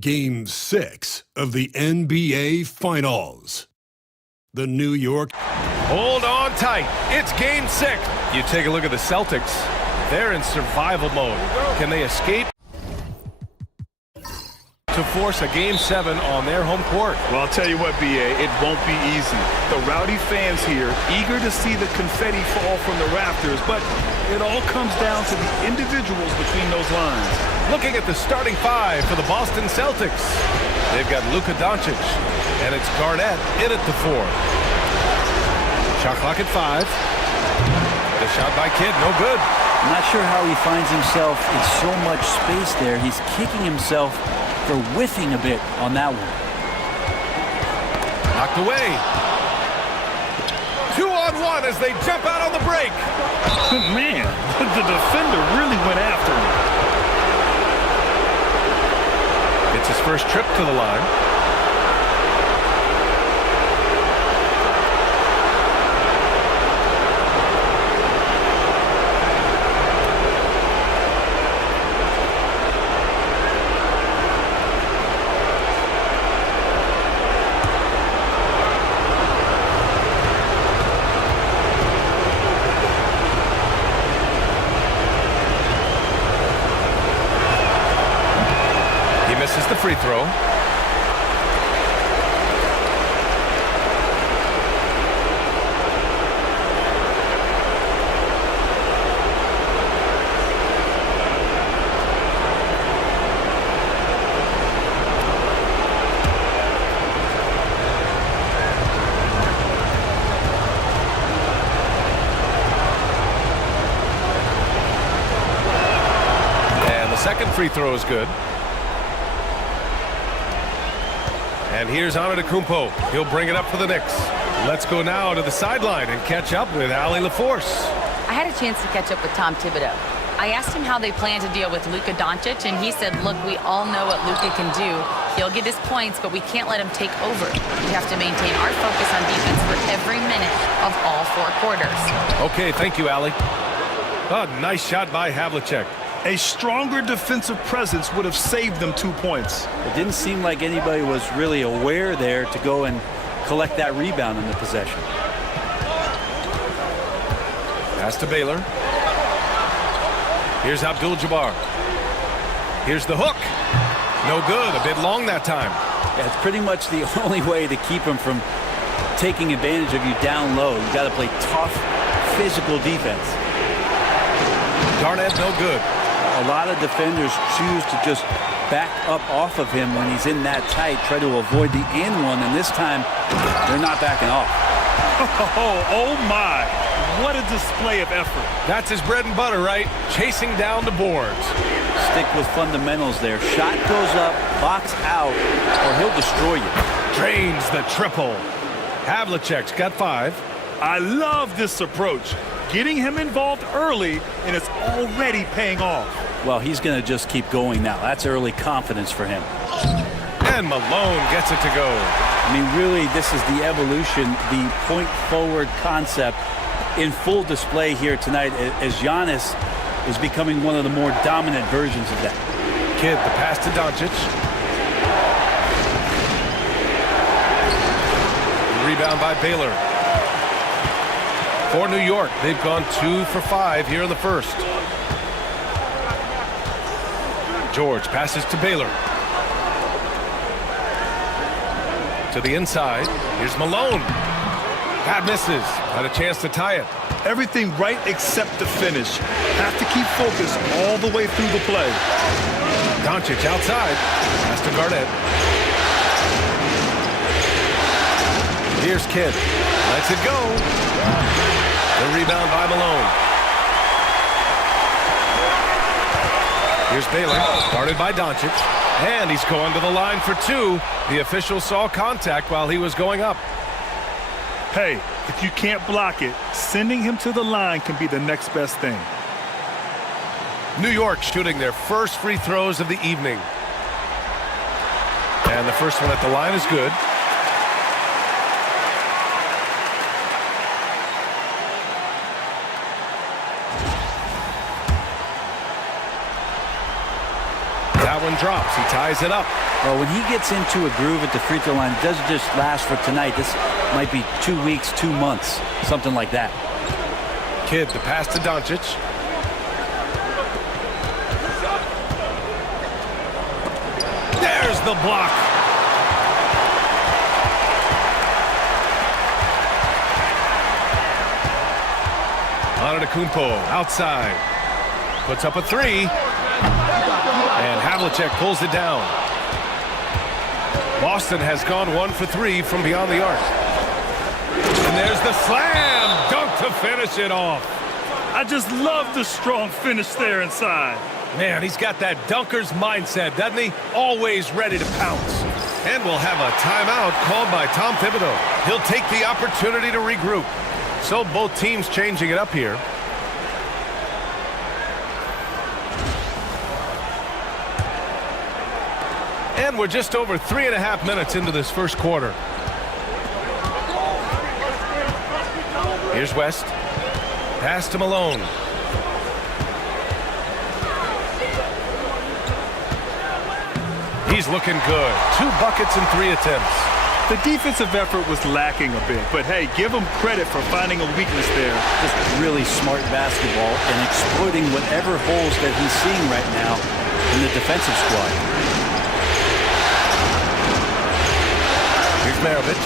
Game 6 of the NBA Finals. The New York... Hold on tight. It's Game 6. You take a look at the Celtics. They're in survival mode. Can they escape to force a Game 7 on their home court? Well, I'll tell you what, B.A., it won't be easy. The rowdy fans here, eager to see the confetti fall from the rafters, but it all comes down to the individuals between those lines. Looking at the starting five for the Boston Celtics. They've got Luka Doncic, and it's Garnett in at the 4. Shot clock at 5. The shot by Kidd, no good. I'm not sure how he finds himself in so much space there. He's kicking himself for whiffing a bit on that one. Knocked away. 2-on-1 as they jump out on the break. Man, the defender really went after him. It's his first trip to the line. Misses the free throw. And the second free throw is good. And here's Antetokounmpo. He'll bring it up for the Knicks. Let's go now to the sideline and catch up with Allie LaForce. I had a chance to catch up with Tom Thibodeau. I asked him how they plan to deal with Luka Doncic, and he said, look, we all know what Luka can do. He'll get his points, but we can't let him take over. We have to maintain our focus on defense for every minute of all 4 quarters. Okay, thank you, Allie. Oh, nice shot by Havlicek. A stronger defensive presence would have saved them 2 points. It didn't seem like anybody was really aware there to go and collect that rebound in the possession. Pass to Baylor. Here's Abdul-Jabbar. Here's the hook. No good. A bit long that time. Yeah, it's pretty much the only way to keep him from taking advantage of you down low. You got to play tough, physical defense. Garnett, no good. A lot of defenders choose to just back up off of him when he's in that tight, try to avoid the in one, and this time they're not backing off. Oh my, what a display of effort. That's his bread and butter, right? Chasing down the boards. Stick with fundamentals there. Shot goes up, box out, or he'll destroy you. Drains the triple. Havlicek's got 5. I love this approach. Getting him involved early, and it's already paying off. Well, he's going to just keep going now. That's early confidence for him. And Malone gets it to go. I mean, really, this is the evolution, the point-forward concept in full display here tonight as Giannis is becoming one of the more dominant versions of that. Kidd, the pass to Doncic. Rebound by Baylor. For New York, they've gone 2 for 5 here in the first. George passes to Baylor. To the inside. Here's Malone. That misses. Had a chance to tie it. Everything right except the finish. Have to keep focus all the way through the play. Doncic outside. Pass to Garnett. Here's Kidd. Lets it go. The rebound by Malone. Here's Baylor, guarded by Doncic. And he's going to the line for 2. The official saw contact while he was going up. Hey, if you can't block it, sending him to the line can be the next best thing. New York shooting their first free throws of the evening. And the first one at the line is good. one drops. He ties it up. Well, when he gets into a groove at the free throw line, it doesn't just last for tonight. This might be 2 weeks, 2 months, something like that. Kidd, the pass to Doncic. There's the block. Antetokounmpo outside. Puts up a three. And Havlicek pulls it down. Boston has gone 1 for 3 from beyond the arc. And there's the slam dunk to finish it off. I just love the strong finish there inside. Man, he's got that dunker's mindset, doesn't he? Always ready to pounce. And we'll have a timeout called by Tom Thibodeau. He'll take the opportunity to regroup. So both teams changing it up here. And we're just over 3.5 minutes into this first quarter. Here's West. Pass to Malone. He's looking good. 2 buckets and 3 attempts. The defensive effort was lacking a bit, but hey, give him credit for finding a weakness there. Just really smart basketball and exploiting whatever holes that he's seeing right now in the defensive squad. Here's Maravich.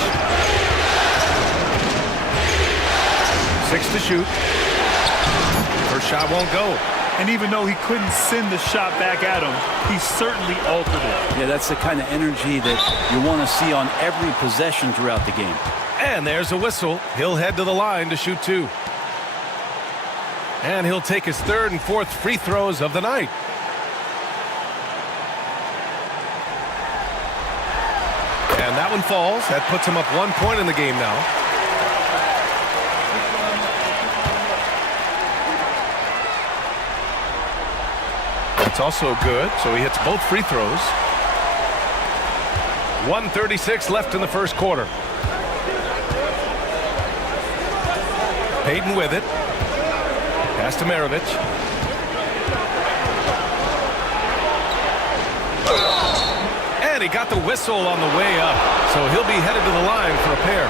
6 to shoot. First shot won't go. And even though he couldn't send the shot back at him, he certainly altered it. Yeah, that's the kind of energy that you want to see on every possession throughout the game. And there's a whistle. He'll head to the line to shoot 2. And he'll take his 3rd and 4th free throws of the night. And that one falls. That puts him up 1 point in the game now. It's also good, so he hits both free throws. 1:36 left in the first quarter. Payton with it. Pass to Maravich. And he got the whistle on the way up, so he'll be headed to the line for a pair.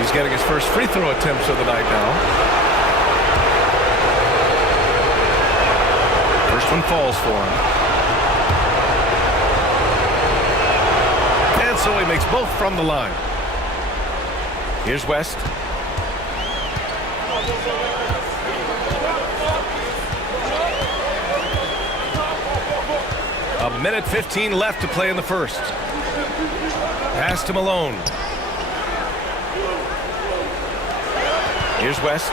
He's getting his first free throw attempts of the night now. First one falls for him. And so he makes both from the line. Here's West. A minute 15 left to play in the first. Pass to Malone. Here's West.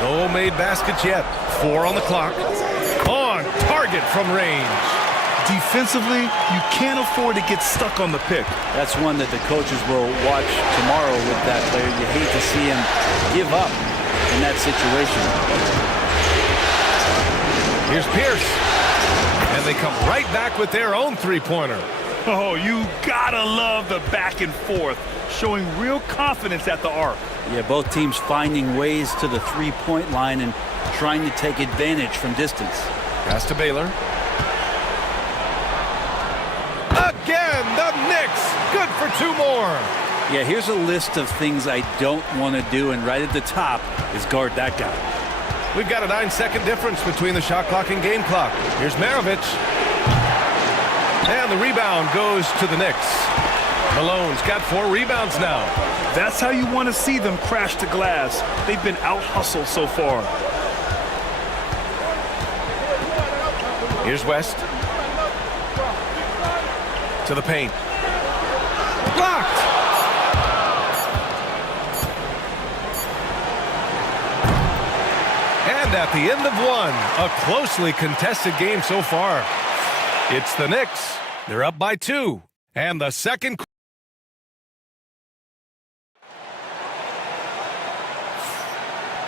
No made baskets yet. 4 on the clock. On target from range. Defensively, you can't afford to get stuck on the pick. That's one that the coaches will watch tomorrow with that player. You hate to see him give up in that situation. Here's Pierce. And they come right back with their own three-pointer. Oh, you gotta love the back and forth, showing real confidence at the arc. Yeah, both teams finding ways to the three-point line and trying to take advantage from distance. Pass to Baylor. Again, the Knicks. Good for 2 more. Yeah, here's a list of things I don't want to do, and right at the top is guard that guy. We've got a 9-second difference between the shot clock and game clock. Here's Maravich. And the rebound goes to the Knicks. Malone's got 4 rebounds now. That's how you want to see them crash the glass. They've been out-hustled so far. Here's West. To the paint. Blocked! And at the end of 1, a closely contested game so far. It's the Knicks. They're up by 2. And the second.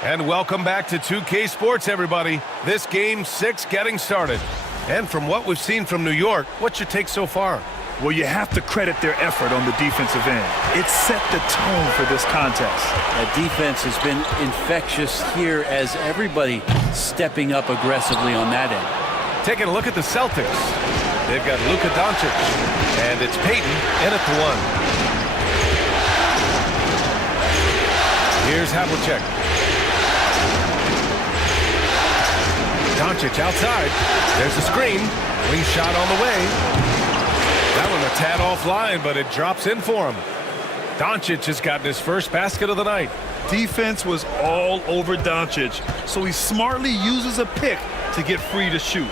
And welcome back to 2K Sports, everybody. This game 6 getting started. And from what we've seen from New York, what's your take so far? Well, you have to credit their effort on the defensive end. It set the tone for this contest. That defense has been infectious here as everybody stepping up aggressively on that end. Taking a look at the Celtics. They've got Luka Doncic, and it's Payton in at the 1. Here's Havlicek. Doncic outside. There's the screen. Wing shot on the way. That one a tad offline, but it drops in for him. Doncic has gotten his first basket of the night. Defense was all over Doncic, so he smartly uses a pick to get free to shoot.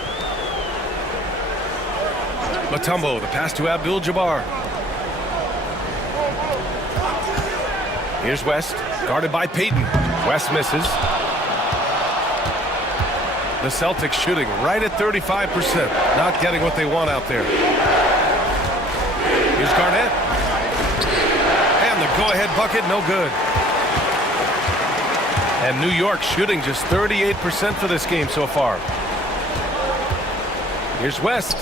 Mutombo, the pass to Abdul-Jabbar. Here's West, guarded by Payton. West misses. The Celtics shooting right at 35%, not getting what they want out there. Here's Garnett. And the go-ahead bucket, no good. And New York shooting just 38% for this game so far. Here's West.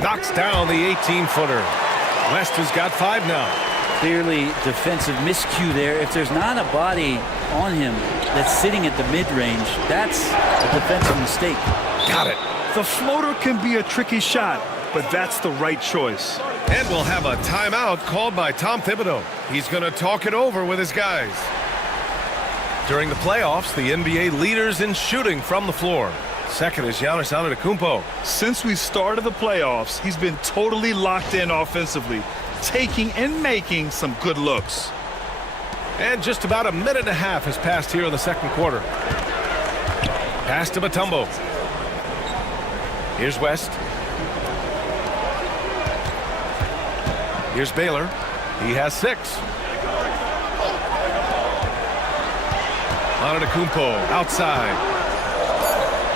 Knocks down the 18-footer. West has got 5 now. Clearly defensive miscue there. If there's not a body on him that's sitting at the mid-range, that's a defensive mistake. Got it. The floater can be a tricky shot, but that's the right choice. And we'll have a timeout called by Tom Thibodeau. He's going to talk it over with his guys. During the playoffs, the NBA leaders in shooting from the floor. Second is Giannis Antetokounmpo. Since we started the playoffs, he's been totally locked in offensively, taking and making some good looks. And just about a minute and a half has passed here in the second quarter. Pass to Mutombo. Here's West. Here's Baylor. He has 6. Antetokounmpo outside.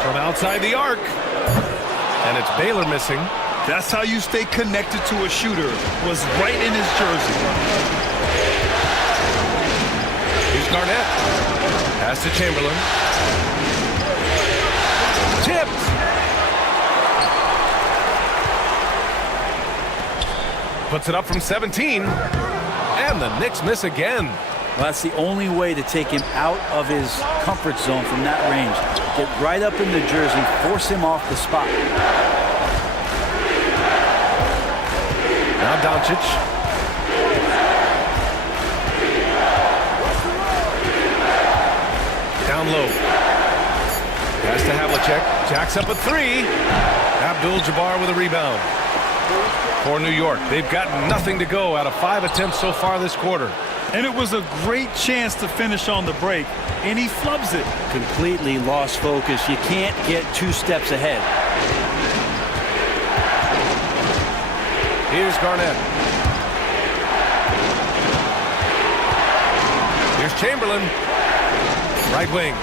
From outside the arc. And it's Baylor missing. That's how you stay connected to a shooter. Was right in his jersey. Here's Garnett. Pass to Chamberlain. Tipped. Puts it up from 17. And the Knicks miss again. Well, that's the only way to take him out of his comfort zone from that range. Get right up in the jersey, force him off the spot. Now Doncic. Down low. Pass to Havlicek. Jacks up a 3. Abdul-Jabbar with a rebound. For New York, they've got nothing to go out of 5 attempts so far this quarter. And it was a great chance to finish on the break, and he flubs it. Completely lost focus. You can't get 2 steps ahead. Here's Garnett. Here's Chamberlain. Right wing.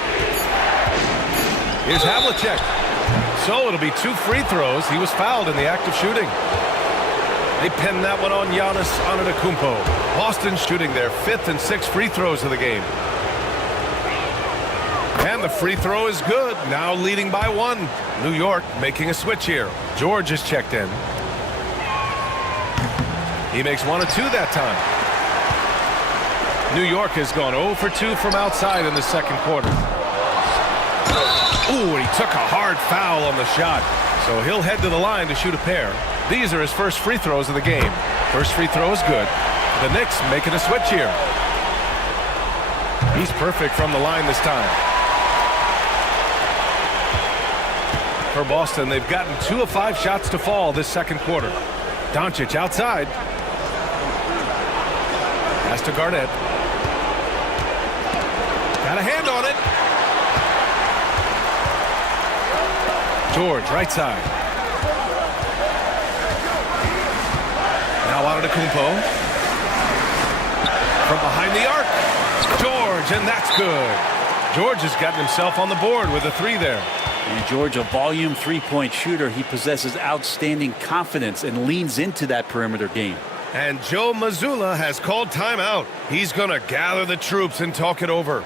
Here's Havlicek. So it'll be 2 free throws. He was fouled in the act of shooting. They pin that one on Giannis Antetokounmpo. Boston shooting their 5th and 6th free throws of the game. And the free throw is good. Now leading by 1. New York making a switch here. George is checked in. He makes 1 of 2 that time. New York has gone 0 for 2 from outside in the second quarter. Ooh, and he took a hard foul on the shot. So he'll head to the line to shoot a pair. These are his first free throws of the game. First free throw is good. The Knicks making a switch here. He's perfect from the line this time. For Boston, they've gotten 2 of 5 shots to fall this second quarter. Doncic outside. Pass to Garnett. Got a hand on it. George, right side. Now Antetokounmpo. From behind the arc. George, and that's good. George has gotten himself on the board with a 3 there. And George, a volume 3-point shooter, he possesses outstanding confidence and leans into that perimeter game. And Joe Mazzulla has called timeout. He's going to gather the troops and talk it over.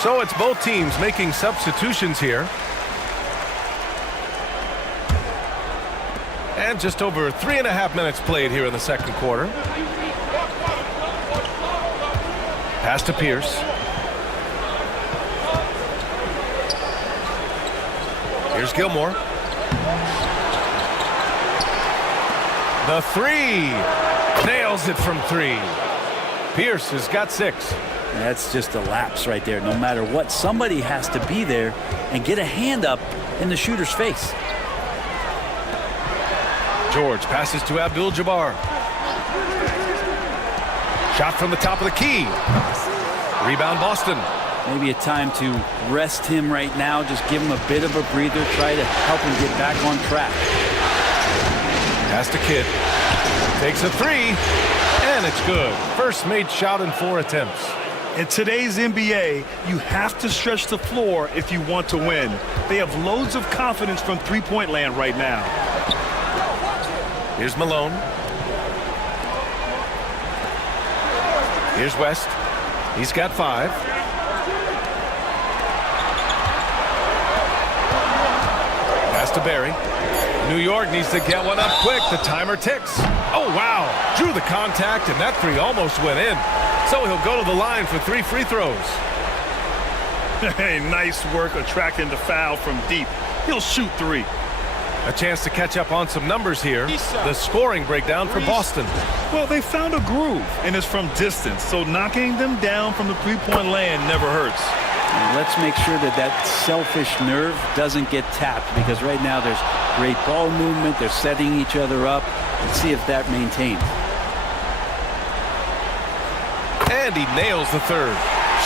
So it's both teams making substitutions here. And just over 3.5 minutes played here in the second quarter. Pass to Pierce. Here's Gilmore. The three. Nails it from three. Pierce has got 6. That's just a lapse right there. No matter what, somebody has to be there and get a hand up in the shooter's face. George passes to Abdul-Jabbar. Shot from the top of the key. Rebound Boston. Maybe a time to rest him right now. Just give him a bit of a breather. Try to help him get back on track. Pass to Kidd. Takes a three. And it's good. First made shot in 4 attempts. In today's NBA, you have to stretch the floor if you want to win. They have loads of confidence from three-point land right now. Here's Malone. Here's West. He's got 5. Pass to Barry. New York needs to get one up quick. The timer ticks. Oh, wow. Drew the contact, and that three almost went in. So he'll go to the line for 3 free throws. Hey, nice work attracting the foul from deep. He'll shoot 3. A chance to catch up on some numbers here. The scoring breakdown for Boston. Well, they found a groove, and it's from distance, so knocking them down from the three-point land never hurts. And let's make sure that that selfish nerve doesn't get tapped, because right now there's great ball movement. They're setting each other up. Let's see if that maintains. And he nails the third.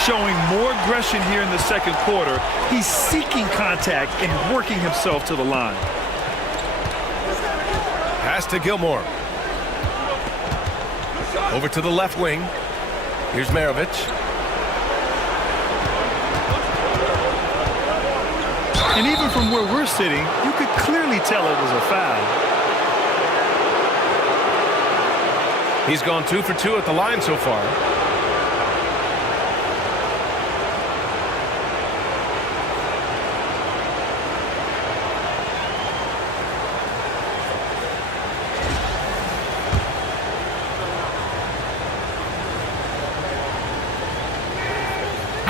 Showing more aggression here in the second quarter. He's seeking contact and working himself to the line. Pass to Gilmore. Over to the left wing. Here's Maravich. And even from where we're sitting, you could clearly tell it was a foul. He's gone 2 for 2 at the line so far.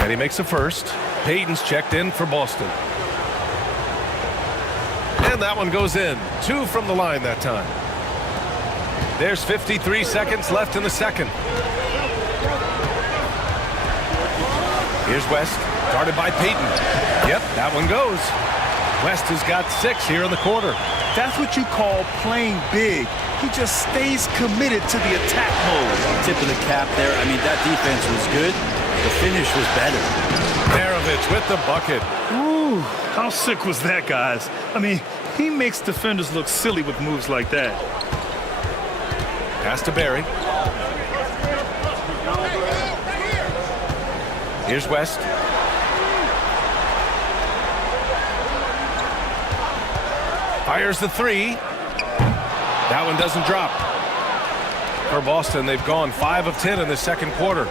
And he makes a first. Payton's checked in for Boston. And that one goes in. 2 from the line that time. There's 53 seconds left in the second. Here's West, guarded by Payton. Yep, that one goes. West has got 6 here in the quarter. That's what you call playing big. He just stays committed to the attack mode. Tip of the cap there. I mean, that defense was good. The finish was better. Maravich with the bucket. Ooh, how sick was that, guys? I mean, he makes defenders look silly with moves like that. Pass to Barry. Here's West. Fires the three. That one doesn't drop. For Boston, they've gone 5 of 10 in the second quarter.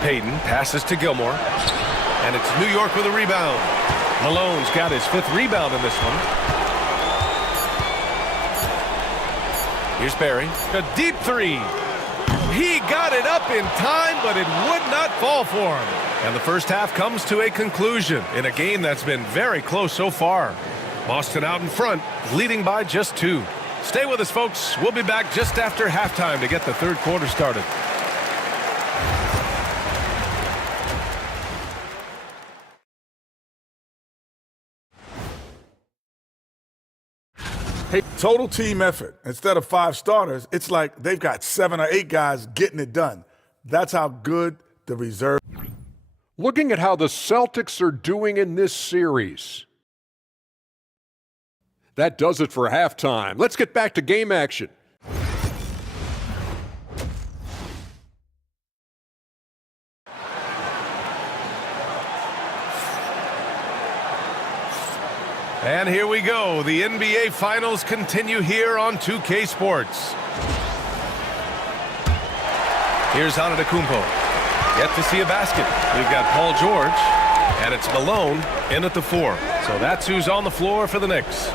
Payton passes to Gilmore. And it's New York with a rebound. Malone's got his 5th rebound in this one. Here's Barry. A deep three. He got it up in time, but it would not fall for him. And the first half comes to a conclusion in a game that's been very close so far. Boston out in front, leading by just 2. Stay with us, folks. We'll be back just after halftime to get the third quarter started. Total team effort. Instead of 5 starters, it's like they've got 7 or 8 guys getting it done. That's how good the reserve. Looking at how the Celtics are doing in this series. That does it for halftime. Let's get back to game action. And here we go. The NBA Finals continue here on 2K Sports. Here's Antetokounmpo. Yet to see a basket. We've got Paul George, and it's Malone in at the 4. So that's who's on the floor for the Knicks.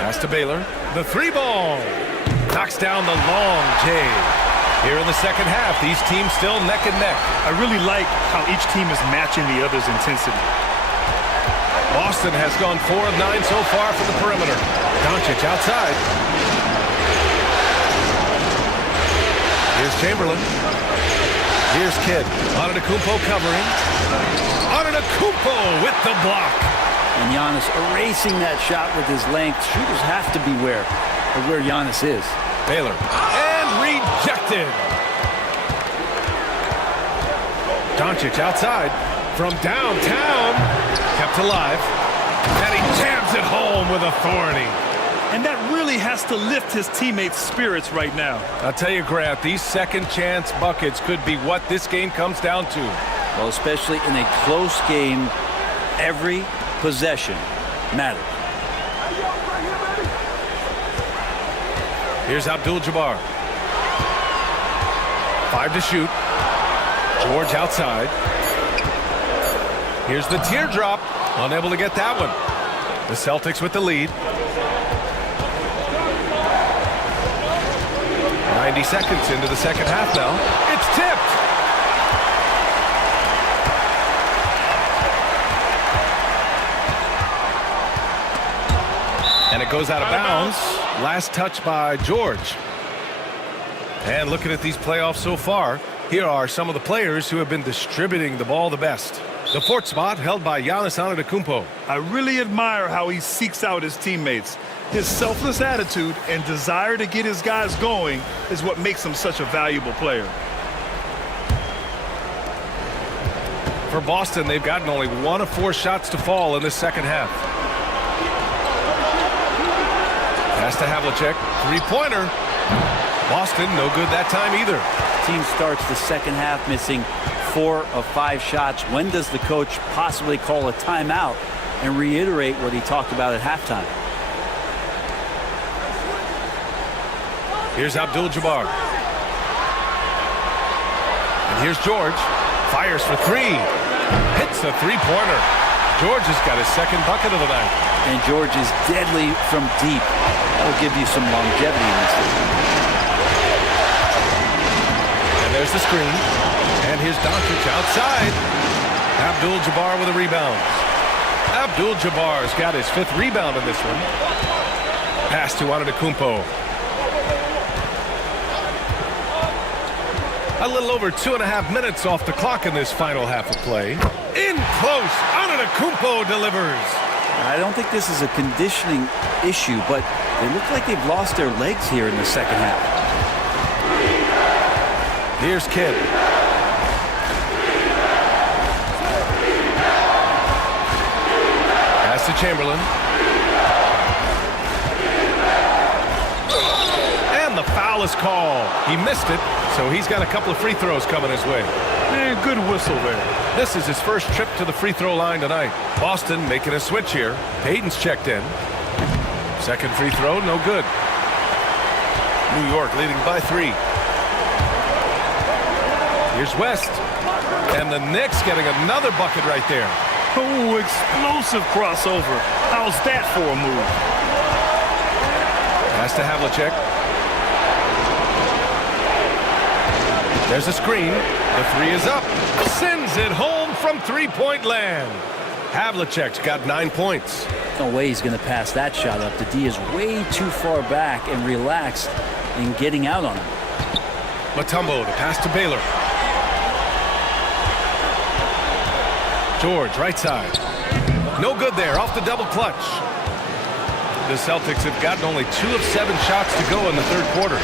Pass to Baylor. The 3-ball. Knocks down the long J. Here in the second half, these teams still neck and neck. I really like how each team is matching the other's intensity. Boston has gone 4 of 9 so far from the perimeter. Doncic outside. Here's Chamberlain. Here's Kidd. Antetokounmpo covering. Antetokounmpo with the block. And Giannis erasing that shot with his length. Shooters have to beware of where Giannis is. Baylor. And rejected. Doncic outside from downtown. Kept alive. And he jams it home with authority. And that really has to lift his teammates' spirits right now. I'll tell you, Grant, these second chance buckets could be what this game comes down to. Well, especially in a close game, every possession matters. Here's Abdul-Jabbar. 5 to shoot. George outside. Here's the teardrop. Unable to get that one. The Celtics with the lead. 90 seconds into the second half now. It's tipped. And it goes out of bounds. Last touch by George. And looking at these playoffs so far, here are some of the players who have been distributing the ball the best. The fourth spot held by Giannis Antetokounmpo. I really admire how he seeks out his teammates. His selfless attitude and desire to get his guys going is what makes him such a valuable player. For Boston, they've gotten only 1 of 4 shots to fall in this second half. Pass to Havlicek. Three-pointer. Boston, no good that time either. Team starts the second half missing 4 of 5 shots. When does the coach possibly call a timeout and reiterate what he talked about at halftime? Here's Abdul-Jabbar. And here's George. Fires for 3. Hits the three-pointer. George has got his second bucket of the night. And George is deadly from deep. That'll give you some longevity in this league. And there's the screen. And here's Doncic outside. Abdul-Jabbar with a rebound. Abdul-Jabbar's got his 5th rebound in this one. Pass to Antetokounmpo. A little over 2.5 minutes off the clock in this final half of play. In close, Antetokounmpo delivers. I don't think this is a conditioning issue, but they look like they've lost their legs here in the second half. Here's Kidd. Pass to Chamberlain. And the foul is called. He missed it. So he's got a couple of free throws coming his way. And good whistle there. This is his first trip to the free throw line tonight. Boston making a switch here. Payton's checked in. Second free throw, no good. New York leading by 3. Here's West. And the Knicks getting another bucket right there. Oh, explosive crossover. How's that for a move? Pass to Havlicek. There's a screen. The 3 is up. Sends it home from three-point land. Havlicek's got 9 points. No way he's going to pass that shot up. The D is way too far back and relaxed in getting out on him. Mutombo, the pass to Baylor. George, right side. No good there, off the double clutch. The Celtics have gotten only 2 of 7 shots to go in the third quarter.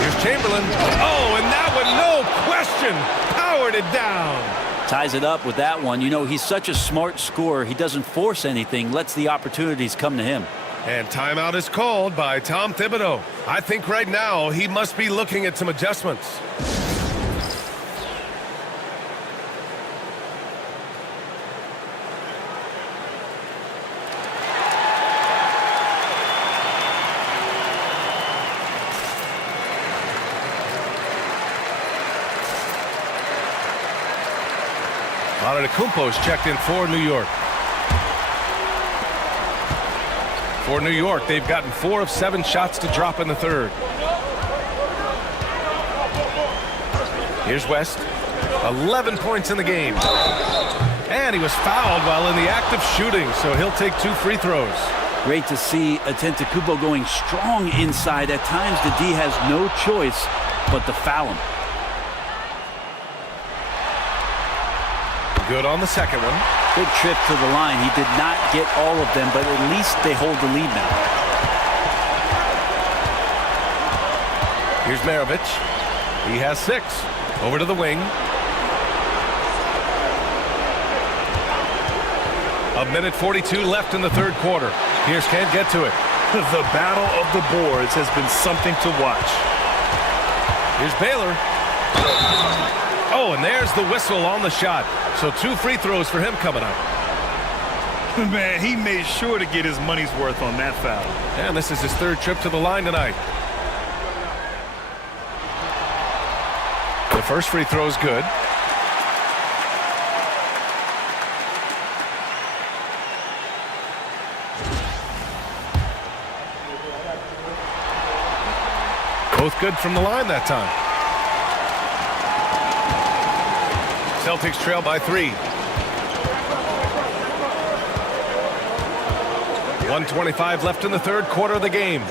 Here's Chamberlain. Oh, and that one, no question, powered it down. Ties it up with that one. You know, he's such a smart scorer. He doesn't force anything, lets the opportunities come to him. And timeout is called by Tom Thibodeau. I think right now he must be looking at some adjustments. Antetokounmpo's checked in for New York. For New York, they've gotten 4 of 7 shots to drop in the third. Here's West. 11 points in the game. And he was fouled while in the act of shooting, so he'll take 2 free throws. Great to see Antetokounmpo going strong inside. At times, the D has no choice but to foul him. Good on the second one. Good trip to the line. He did not get all of them, but at least they hold the lead now. Here's Maravich. He has 6. Over to the wing. A minute 42 left in the third quarter. Pierce can't get to it. The battle of the boards has been something to watch. Here's Baylor. Oh, and there's the whistle on the shot. So 2 free throws for him coming up. Man, he made sure to get his money's worth on that foul. And this is his 3rd trip to the line tonight. The first free throw is good. Both good from the line that time. Celtics trail by 3. 1:25 left in the third quarter of the game.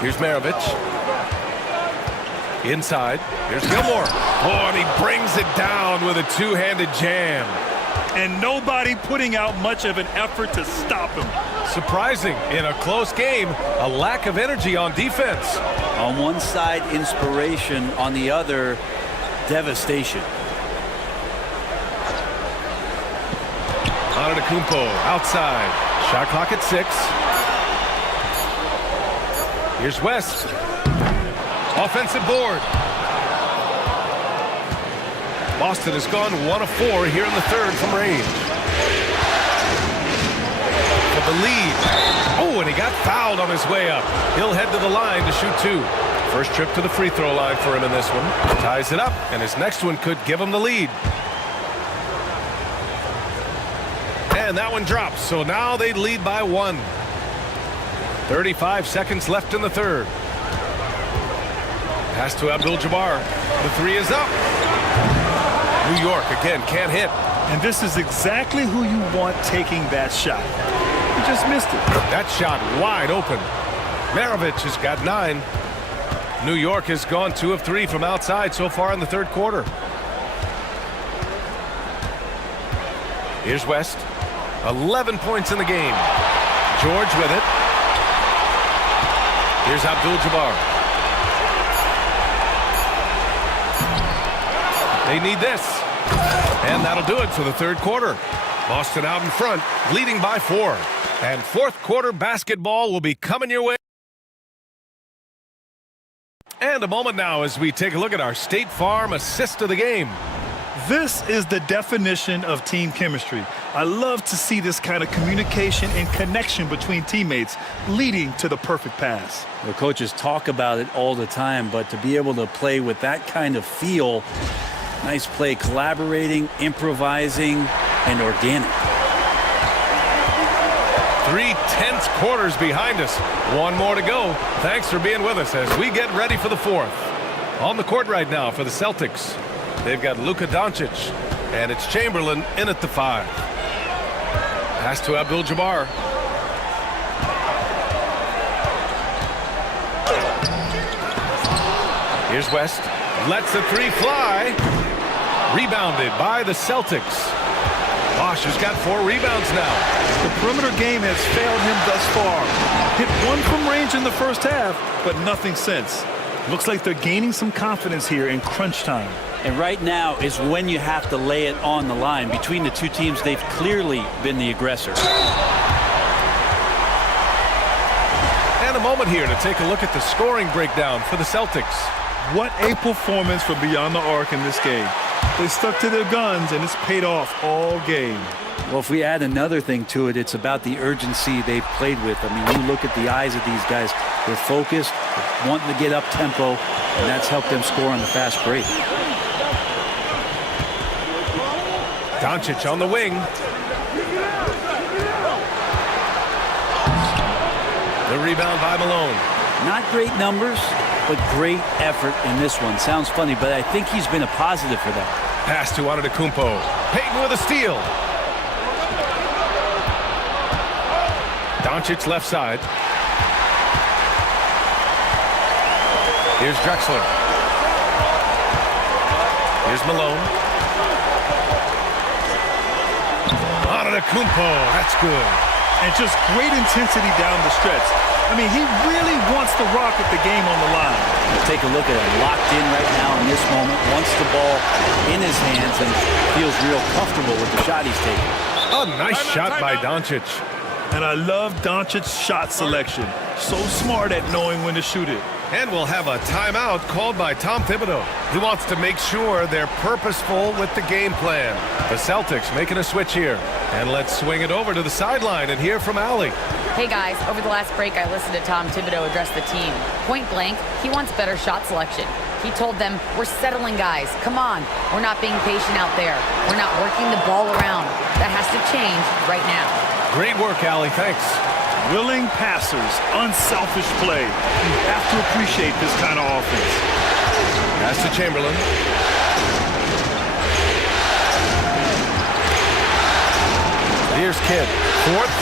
Here's Maravich. Inside. Here's Gilmore. Oh, and he brings it down with a 2-handed jam. And nobody putting out much of an effort to stop him. Surprising in a close game, a lack of energy on defense. On one side, inspiration. On the other, devastation. Antetokounmpo outside. Shot clock at 6. Here's West. Offensive board. Boston has gone 1 of 4 here in the third from range. For the lead. Oh, and he got fouled on his way up. He'll head to the line to shoot 2. First trip to the free throw line for him in this one. Ties it up, and his next one could give him the lead. And that one drops, so now they lead by 1. 35 seconds left in the third. Pass to Abdul-Jabbar. The 3 is up. New York, again, can't hit. And this is exactly who you want taking that shot. He just missed it. That shot wide open. Maravich has got 9. New York has gone 2 of 3 from outside so far in the third quarter. Here's West. 11 points in the game. George with it. Here's Abdul-Jabbar. They need this. And that'll do it for the third quarter. Boston out in front, leading by 4. And fourth quarter basketball will be coming your way. And a moment now as we take a look at our State Farm assist of the game. This is the definition of team chemistry. I love to see this kind of communication and connection between teammates leading to the perfect pass. The coaches talk about it all the time, but to be able to play with that kind of feel, nice play, collaborating, improvising, and organic. 3/10 quarters behind us. 1 more to go. Thanks for being with us as we get ready for the fourth. On the court right now for the Celtics, they've got Luka Doncic, and it's Chamberlain in at the 5. Pass to Abdul-Jabbar. Here's West. Lets the 3 fly. Rebounded by the Celtics. Bosch has got 4 rebounds now. The perimeter game has failed him thus far. Hit 1 from range in the first half, but nothing since. Looks like they're gaining some confidence here in crunch time. And right now is when you have to lay it on the line. Between the two teams, they've clearly been the aggressor. And a moment here to take a look at the scoring breakdown for the Celtics. What a performance from beyond the arc in this game. They stuck to their guns, and it's paid off all game. Well, if we add another thing to it, it's about the urgency they've played with. I mean, you look at the eyes of these guys. They're focused, wanting to get up tempo, and that's helped them score on the fast break. Doncic on the wing. The rebound by Malone. Not great numbers, but great effort in this one. Sounds funny, but I think he's been a positive for them. Pass to Antetokounmpo. Payton with a steal. Doncic left side. Here's Drexler. Here's Malone. Antetokounmpo, that's good. And just great intensity down the stretch. I mean, he really wants to rock with the game on the line. Take a look at him, locked in right now in this moment, wants the ball in his hands and feels real comfortable with the shot he's taking. A nice shot by Doncic. And I love Doncic's shot selection. So smart at knowing when to shoot it. And we'll have a timeout called by Tom Thibodeau. He wants to make sure they're purposeful with the game plan. The Celtics making a switch here. And let's swing it over to the sideline and hear from Allie. Hey guys, over the last break I listened to Tom Thibodeau address the team. Point blank, he wants better shot selection. He told them, we're settling guys, come on. We're not being patient out there. We're not working the ball around. That has to change right now. Great work, Allie, thanks. Willing passers, unselfish play. You have to appreciate this kind of offense. Pass to Chamberlain. Here's Kidd.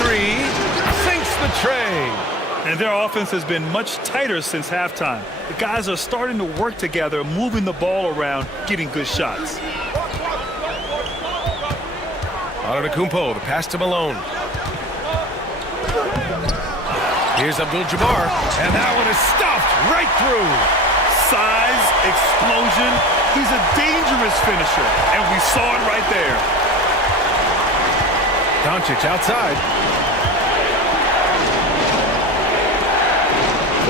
4-3. Sinks the tray. And their offense has been much tighter since halftime. The guys are starting to work together, moving the ball around, getting good shots. Antetokounmpo, the pass to Malone. Here's Abdul-Jabbar, and that one is stuffed right through. Size, explosion. He's a dangerous finisher, and we saw it right there. Doncic outside.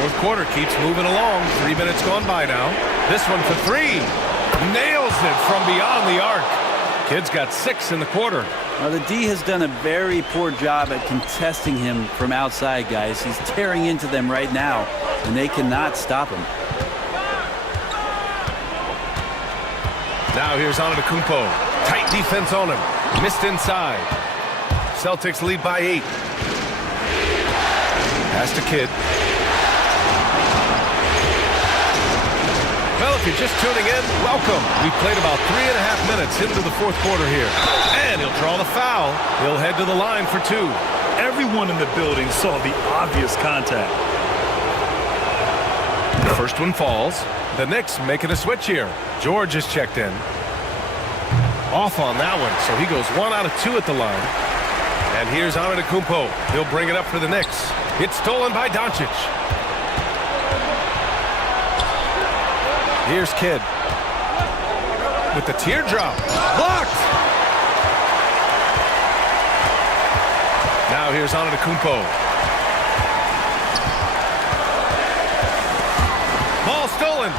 Fourth quarter keeps moving along. 3 minutes gone by now. This one for three. Nails it from beyond the arc. Kid's got 6 in the quarter. Now, the D has done a very poor job at contesting him from outside, guys. He's tearing into them right now, and they cannot stop him. Now here's Antetokounmpo. Tight defense on him. Missed inside. Celtics lead by 8. Pass to Kidd. Well, if you're just tuning in, welcome. We've played about 3.5 minutes into the fourth quarter here. And he'll draw the foul. He'll head to the line for 2. Everyone in the building saw the obvious contact. The first one falls. The Knicks making a switch here. George is checked in. Off on that one, so he goes 1 out of 2 at the line. And here's Antetokounmpo. He'll bring it up for the Knicks. It's stolen by Doncic. Here's Kidd. With the teardrop. Blocked! Now here's Antetokounmpo. Ball stolen.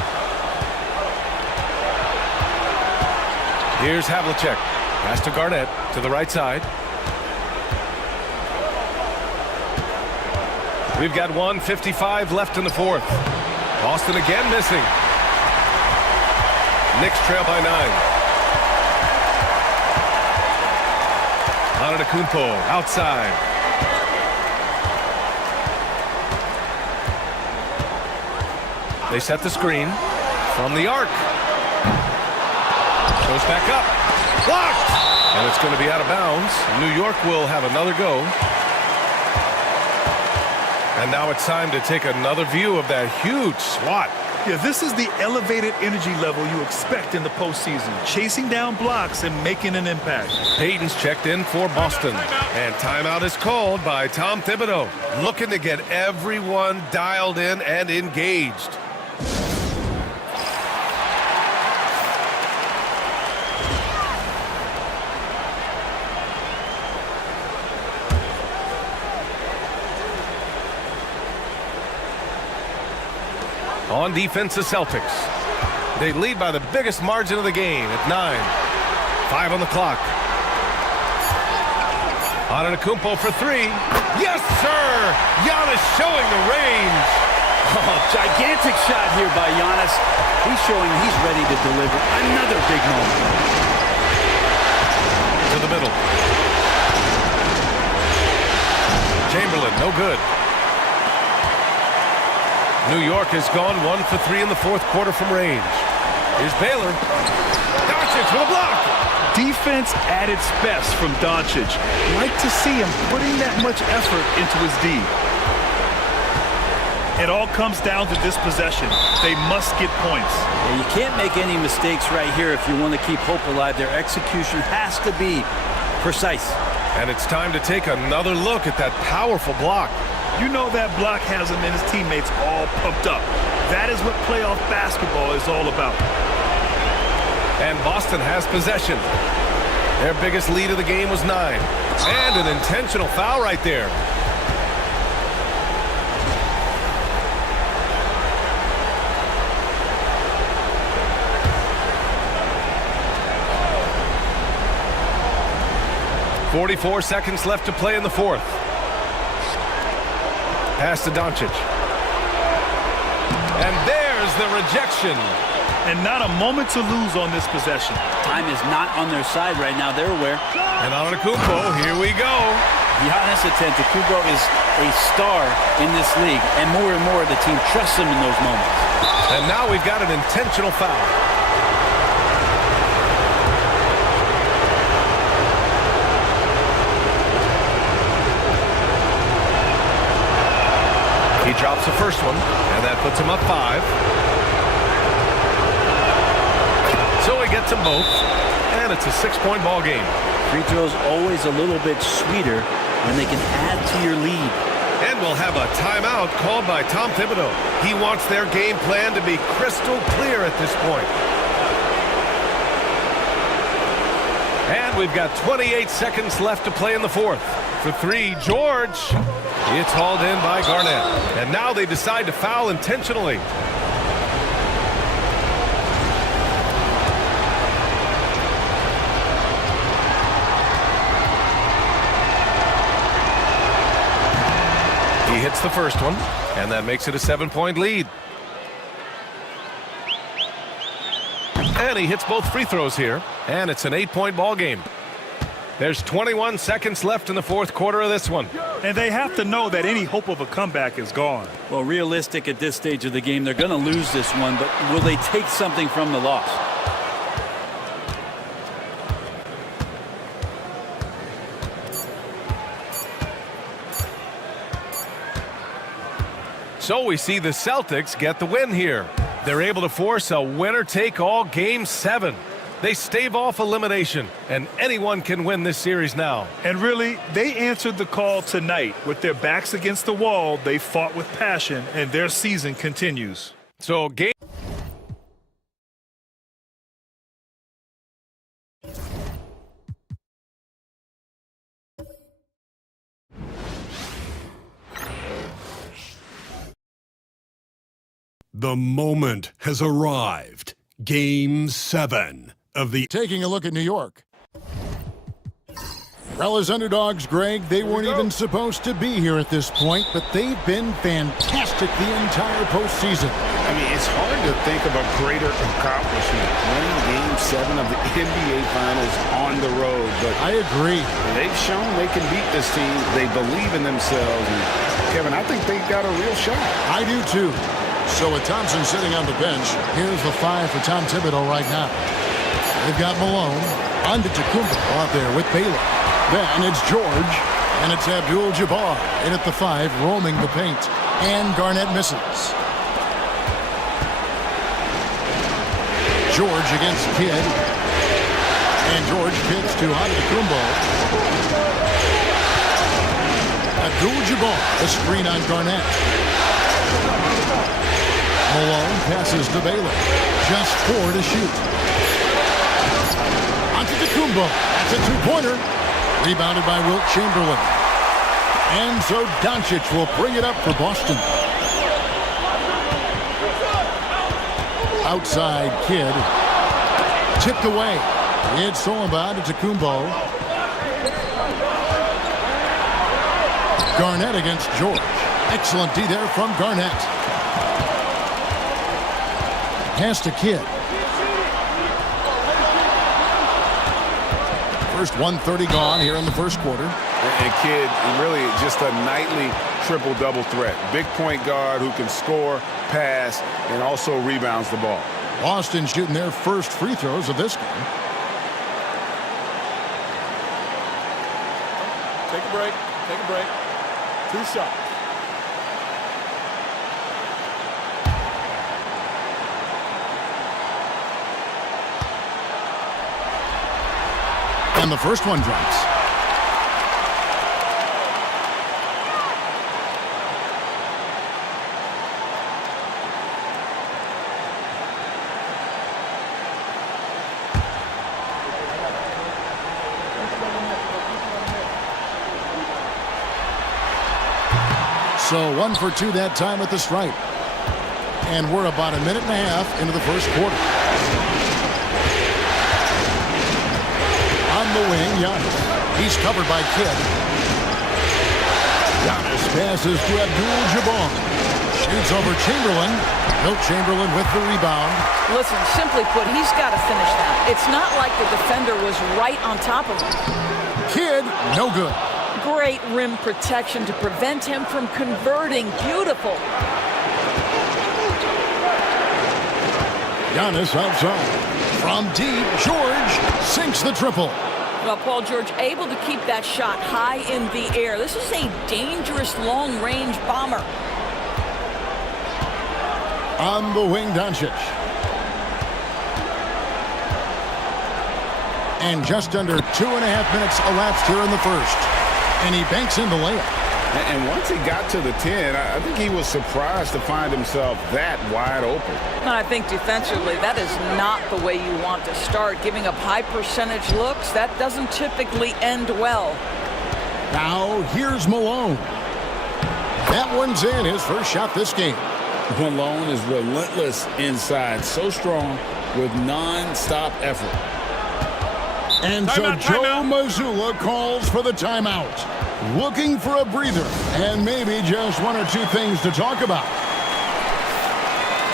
Here's Havlicek. Pass to Garnett to the right side. We've got 1:55 left in the fourth. Boston again missing. Knicks trail by 9. Antetokounmpo outside. They set the screen from the arc. Goes back up. Blocked! And it's going to be out of bounds. New York will have another go. And now it's time to take another view of that huge swat. Yeah, this is the elevated energy level you expect in the postseason. Chasing down blocks and making an impact. Payton's checked in for Boston. And timeout is called by Tom Thibodeau. Looking to get everyone dialed in and engaged. On defense, the Celtics. They lead by the biggest margin of the game at 9. 5 on the clock. Antetokounmpo for 3. Yes, sir! Giannis showing the range. Oh, gigantic shot here by Giannis. He's showing he's ready to deliver another big moment. To the middle. Chamberlain, no good. New York has gone 1 for 3 in the fourth quarter from range. Here's Baylor. Doncic with a block. Defense at its best from Doncic. Like to see him putting that much effort into his D. It all comes down to this possession. They must get points. Yeah, you can't make any mistakes right here if you want to keep hope alive. Their execution has to be precise. And it's time to take another look at that powerful block. You know that block has him and his teammates all pumped up. That is what playoff basketball is all about. And Boston has possession. Their biggest lead of the game was 9. And an intentional foul right there. .44 seconds left to play in the fourth. Pass to Doncic. And there's the rejection. And not a moment to lose on this possession. Time is not on their side right now. They're aware. And Antetokounmpo, here we go. Giannis Antetokounmpo is a star in this league, and more the team trusts him in those moments. And now we've got an intentional foul. He drops the first one, and that puts him up 5. So he gets them both, and it's a 6-point ball game. Free throws always a little bit sweeter when they can add to your lead. And we'll have a timeout called by Tom Thibodeau. He wants their game plan to be crystal clear at this point. And we've got 28 seconds left to play in the fourth. For 3, George. It's hauled in by Garnett. And now they decide to foul intentionally. He hits the first one, and that makes it a 7-point lead. And he hits both free throws here, and it's an 8-point ball game. There's 21 seconds left in the fourth quarter of this one. And they have to know that any hope of a comeback is gone. Well, realistic at this stage of the game, they're going to lose this one, but will they take something from the loss? So we see the Celtics get the win here. They're able to force a winner-take-all Game 7. They stave off elimination, and anyone can win this series now. And really, they answered the call tonight. With their backs against the wall, they fought with passion, and their season continues. So game... The moment has arrived. Game 7 of the... Taking a look at New York. Well, as underdogs, Greg, they weren't even supposed to be here at this point, but they've been fantastic the entire postseason. I mean, it's hard to think of a greater accomplishment, winning Game 7 of the NBA Finals on the road. But I agree. They've shown they can beat this team. They believe in themselves. And Kevin, I think they've got a real shot. I do, too. So with Thompson sitting on the bench, here's the 5 for Tom Thibodeau right now. They've got Malone, Antetokounmpo out there with Baylor. Then it's George, and it's Abdul-Jabbar in at the 5, roaming the paint. And Garnett misses. George against Kidd. And George kicks to Antetokounmpo. Abdul-Jabbar, the screen on Garnett. Malone passes to Baylor. Just 4 to shoot. Antetokounmpo. That's a 2-pointer. Rebounded by Wilt Chamberlain. And so Doncic will bring it up for Boston. Outside Kidd. Tipped away. It's Solomon Antetokounmpo. Garnett against George. Excellent D there from Garnett. Pass to Kidd. First 1:30 gone here in the first quarter. And Kidd, really just a nightly triple-double threat. Big point guard who can score, pass, and also rebounds the ball. Boston shooting their first free throws of this game. Take a break. Take a break. 2 shots. And the first one drops. So 1 for 2 that time at the stripe. And we're about a minute and a half into the first quarter. On the wing, Giannis. He's covered by Kidd. Giannis passes to Abdul-Jabbar. Shoots over Chamberlain. Wilt Chamberlain with the rebound. Listen, simply put, he's got to finish that. It's not like the defender was right on top of him. Kidd, no good. Great rim protection to prevent him from converting. Beautiful. Giannis outside. From deep, George sinks the triple. Well, Paul George able to keep that shot high in the air. This is a dangerous long-range bomber. On the wing, Doncic. And just under 2.5 minutes elapsed here in the first. And he banks in the layup. And once he got to the 10, I think he was surprised to find himself that wide open. And I think defensively, that is not the way you want to start. Giving up high percentage looks, that doesn't typically end well. Now, here's Malone. That one's in, his first shot this game. Malone is relentless inside, so strong with non-stop effort. And so Joe Mazzulla calls for the timeout. Looking for a breather and maybe just 1 or 2 things to talk about.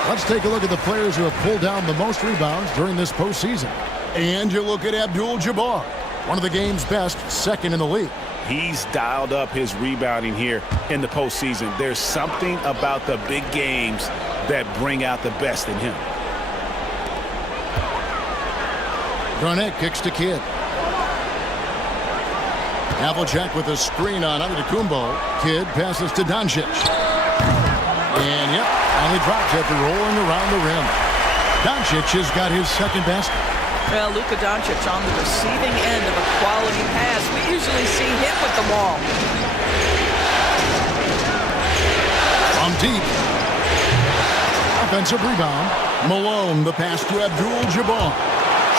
Let's take a look at the players who have pulled down the most rebounds during this postseason. And you look at Abdul-Jabbar, one of the game's best, second in the league. He's dialed up his rebounding here in the postseason. There's something about the big games that bring out the best in him. Garnett kicks to Kidd. Havlicek with a screen on Antetokounmpo. Kidd passes to Doncic. And, yep, finally drops after rolling around the rim. Doncic has got his second basket. Well, Luka Doncic on the receiving end of a quality pass. We usually see him with the ball. From deep. Offensive rebound. Malone, the pass to Abdul-Jabbar.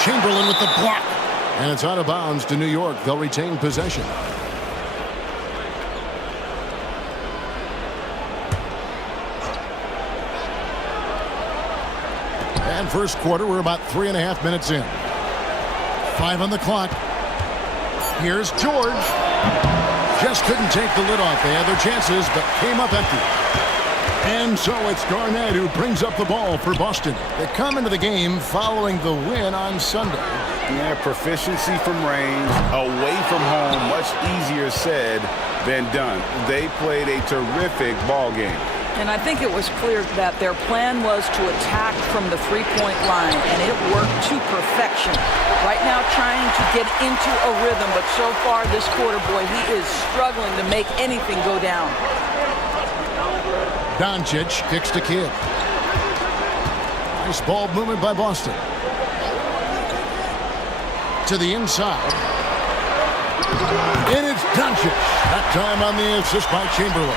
Chamberlain with the block. And it's out of bounds to New York. They'll retain possession. And first quarter, we're about 3.5 minutes in. 5 on the clock. Here's George. Just couldn't take the lid off. They had their chances, but came up empty. And so it's Garnett who brings up the ball for Boston. They come into the game following the win on Sunday. Yeah, proficiency from range, away from home, much easier said than done. They played a terrific ball game. And I think it was clear that their plan was to attack from the three-point line, and it worked to perfection. Right now trying to get into a rhythm, but so far this quarter, boy, he is struggling to make anything go down. Doncic kicks to Kidd. Nice ball movement by Boston. To the inside. And it's Doncic. That time on the assist by Chamberlain.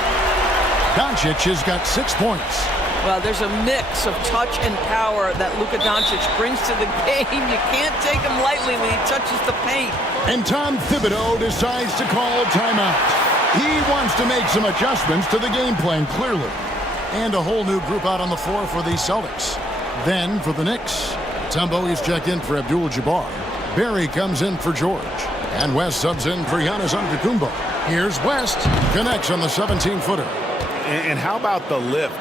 Doncic has got 6 points. Well, there's a mix of touch and power that Luka Doncic brings to the game. You can't take him lightly when he touches the paint. And Tom Thibodeau decides to call timeout. He wants to make some adjustments to the game plan, clearly. And a whole new group out on the floor for the Celtics. Then for the Knicks, Tumbo is checked in for Abdul-Jabbar. Barry comes in for George. And West subs in for Giannis Antetokounmpo. Here's West. Connects on the 17-footer. And how about the lift?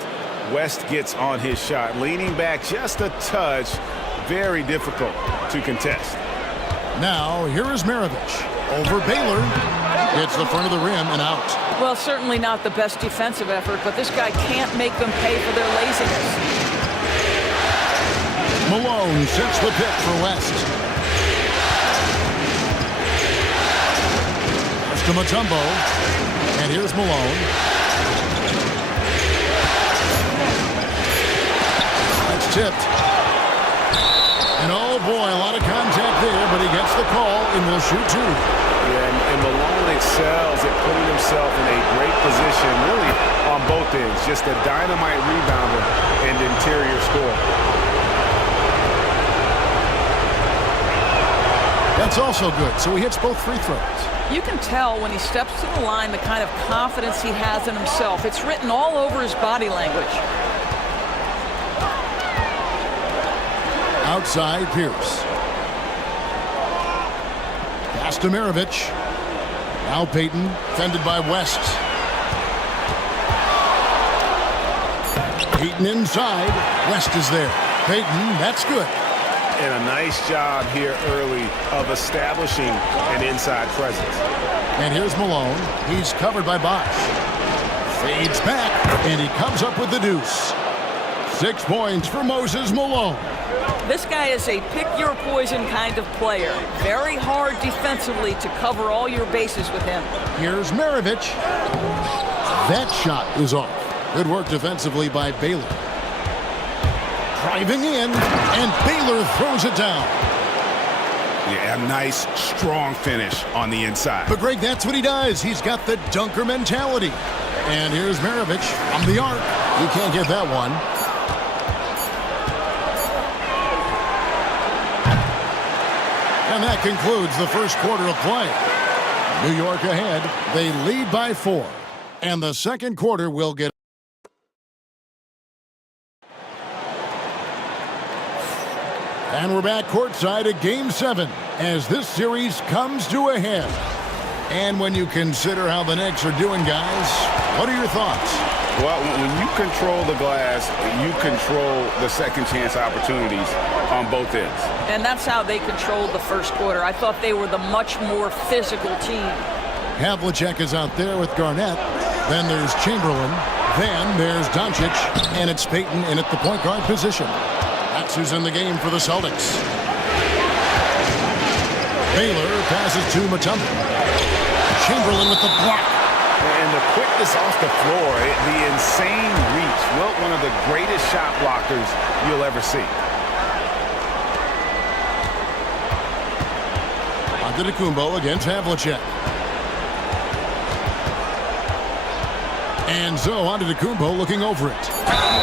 West gets on his shot, leaning back just a touch. Very difficult to contest. Now, here is Maravich. Over Baylor. Hits the front of the rim and out. Well, certainly not the best defensive effort, but this guy can't make them pay for their laziness. Malone sets the pick for West. Pass to Mutombo. And here's Malone. That's tipped. And oh boy, a lot of contact there, but he gets the call and will shoot two. Yeah, and Malone excels at putting himself in a great position, really on both ends. Just a dynamite rebounder and interior scorer. That's also good, so he hits both free throws. You can tell when he steps to the line the kind of confidence he has in himself. It's written all over his body language. Outside, Pierce. Pass to Maravich. Now Payton, fended by West. Payton inside. West is there. Payton, that's good. And a nice job here early of establishing an inside presence. And here's Malone. He's covered by Bosch. Fades back, and he comes up with the deuce. 6 points for Moses Malone. This guy is a pick-your-poison kind of player. Very hard defensively to cover all your bases with him. Here's Maravich. That shot is off. Good work defensively by Baylor. Driving in, and Baylor throws it down. Yeah, a nice, strong finish on the inside. But Greg, that's what he does. He's got the dunker mentality. And here's Maravich from the arc. He can't get that one. And that concludes the first quarter of play. New York ahead. They lead by 4. And the second quarter will get... And we're back courtside at Game 7 as this series comes to a head. And when you consider how the Knicks are doing, guys, what are your thoughts? Well, when you control the glass, you control the second chance opportunities on both ends. And that's how they controlled the first quarter. I thought they were the much more physical team. Havlicek is out there with Garnett. Then there's Chamberlain. Then there's Doncic. And it's Payton in at the point guard position. That's who's in the game for the Celtics. Baylor passes to Mutombo. Chamberlain with the block. And the quickness off the floor, the insane reach. Well, one of the greatest shot blockers you'll ever see. Antetokounmpo against Havlicek. And so Antetokounmpo looking over it.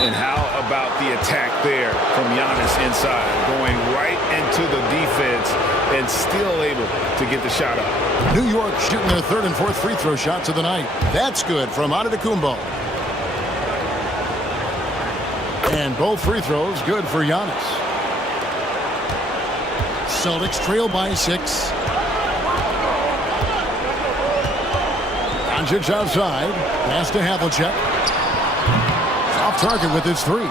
And how about the attack there from Giannis inside, going right into the defense and still able to get the shot up. New York shooting their third and fourth free throw shots of the night. That's good from Antetokounmpo. And both free throws good for Giannis. Celtics trail by 6. Doncic outside. Pass to Havlicek. Off target with his 3.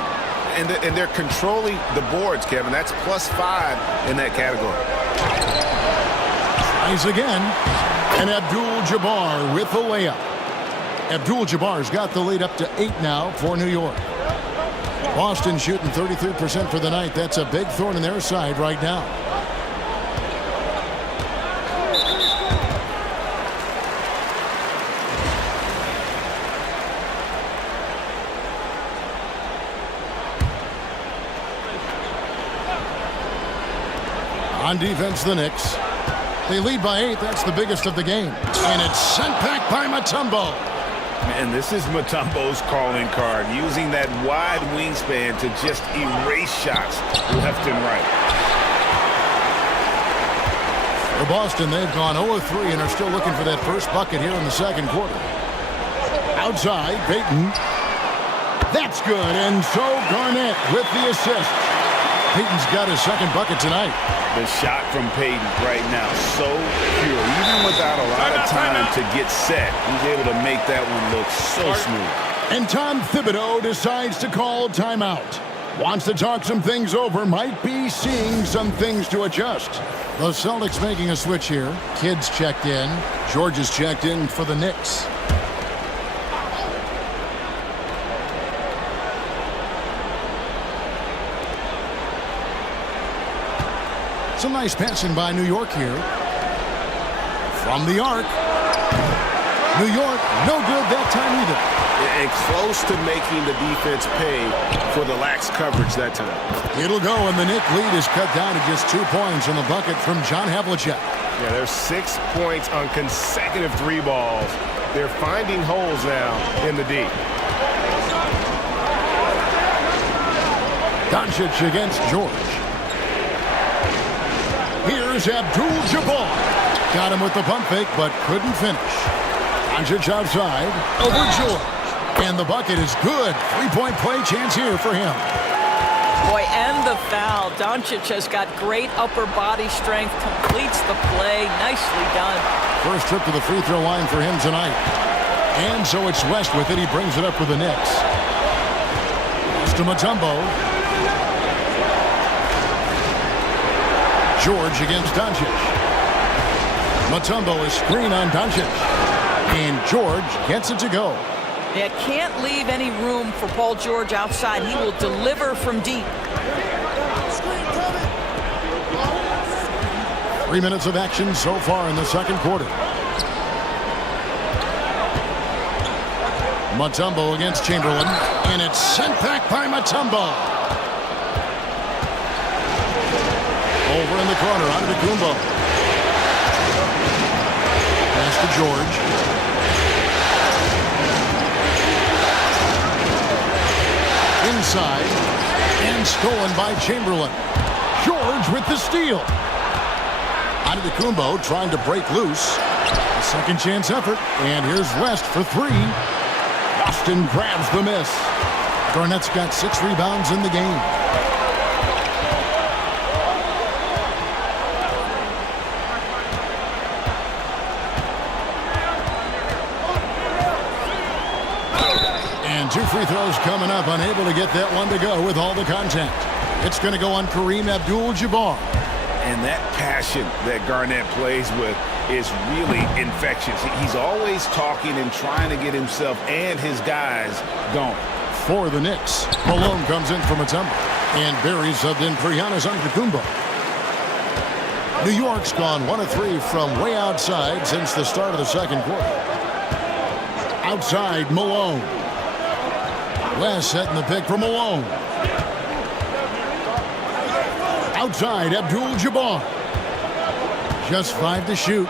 And they're controlling the boards, Kevin. That's +5 in that category. Tries again. And Abdul-Jabbar with the layup. Abdul-Jabbar's got the lead up to 8 now for New York. Boston shooting 33% for the night. That's a big thorn in their side right now. On defense, the Knicks. They lead by 8. That's the biggest of the game. And it's sent back by Mutombo. And this is Mutombo's calling card, using that wide wingspan to just erase shots left and right. For Boston, they've gone 0-3 and are still looking for that first bucket here in the second quarter. Outside, Payton. That's good. And so Garnett with the assist. Payton's got his second bucket tonight. The shot from Payton right now, so pure. Even without a lot of time to get set, he's able to make that one look so smooth. And Tom Thibodeau decides to call timeout. Wants to talk some things over. Might be seeing some things to adjust. The Celtics making a switch here. Kidd's checked in. George is checked in for the Knicks. Some nice passing by New York here. From the arc. New York, no good that time either. And close to making the defense pay for the lax coverage that time. It'll go, and the Knick lead is cut down to just 2 points on the bucket from John Havlicek. Yeah, there's 6 points on consecutive 3 balls. They're finding holes now in the D. Doncic against George. Here's Abdul-Jabbar. Got him with the pump fake, but couldn't finish. Doncic outside, over George. And the bucket is good. 3-point play chance here for him. Boy, and the foul. Doncic has got great upper body strength, completes the play. Nicely done. First trip to the free throw line for him tonight. And so it's West with it. He brings it up for the Knicks. Pass to Mutombo. George against Doncic. Mutombo is screen on Doncic. And George gets it to go. Yeah, can't leave any room for Paul George outside. He will deliver from deep. 3 minutes of action so far in the second quarter. Mutombo against Chamberlain. And it's sent back by Mutombo. Over in the corner, Antetokounmpo. Pass to George. Inside, and stolen by Chamberlain. George with the steal. Antetokounmpo trying to break loose. A second chance effort, and here's West for 3. Boston grabs the miss. Garnett's got 6 rebounds in the game. And 2 free throws coming up, unable to get that one to go with all the contact. It's going to go on Kareem Abdul-Jabbar. And that passion that Garnett plays with is really infectious. He's always talking and trying to get himself and his guys going. For the Knicks, Malone comes in from Mutombo. And Barry subbed in for Giannis Antetokounmpo. New York's gone 1 of 3 from way outside since the start of the second quarter. Outside, Malone. West setting the pick for Malone. Outside, Abdul-Jabbar. Just 5 to shoot.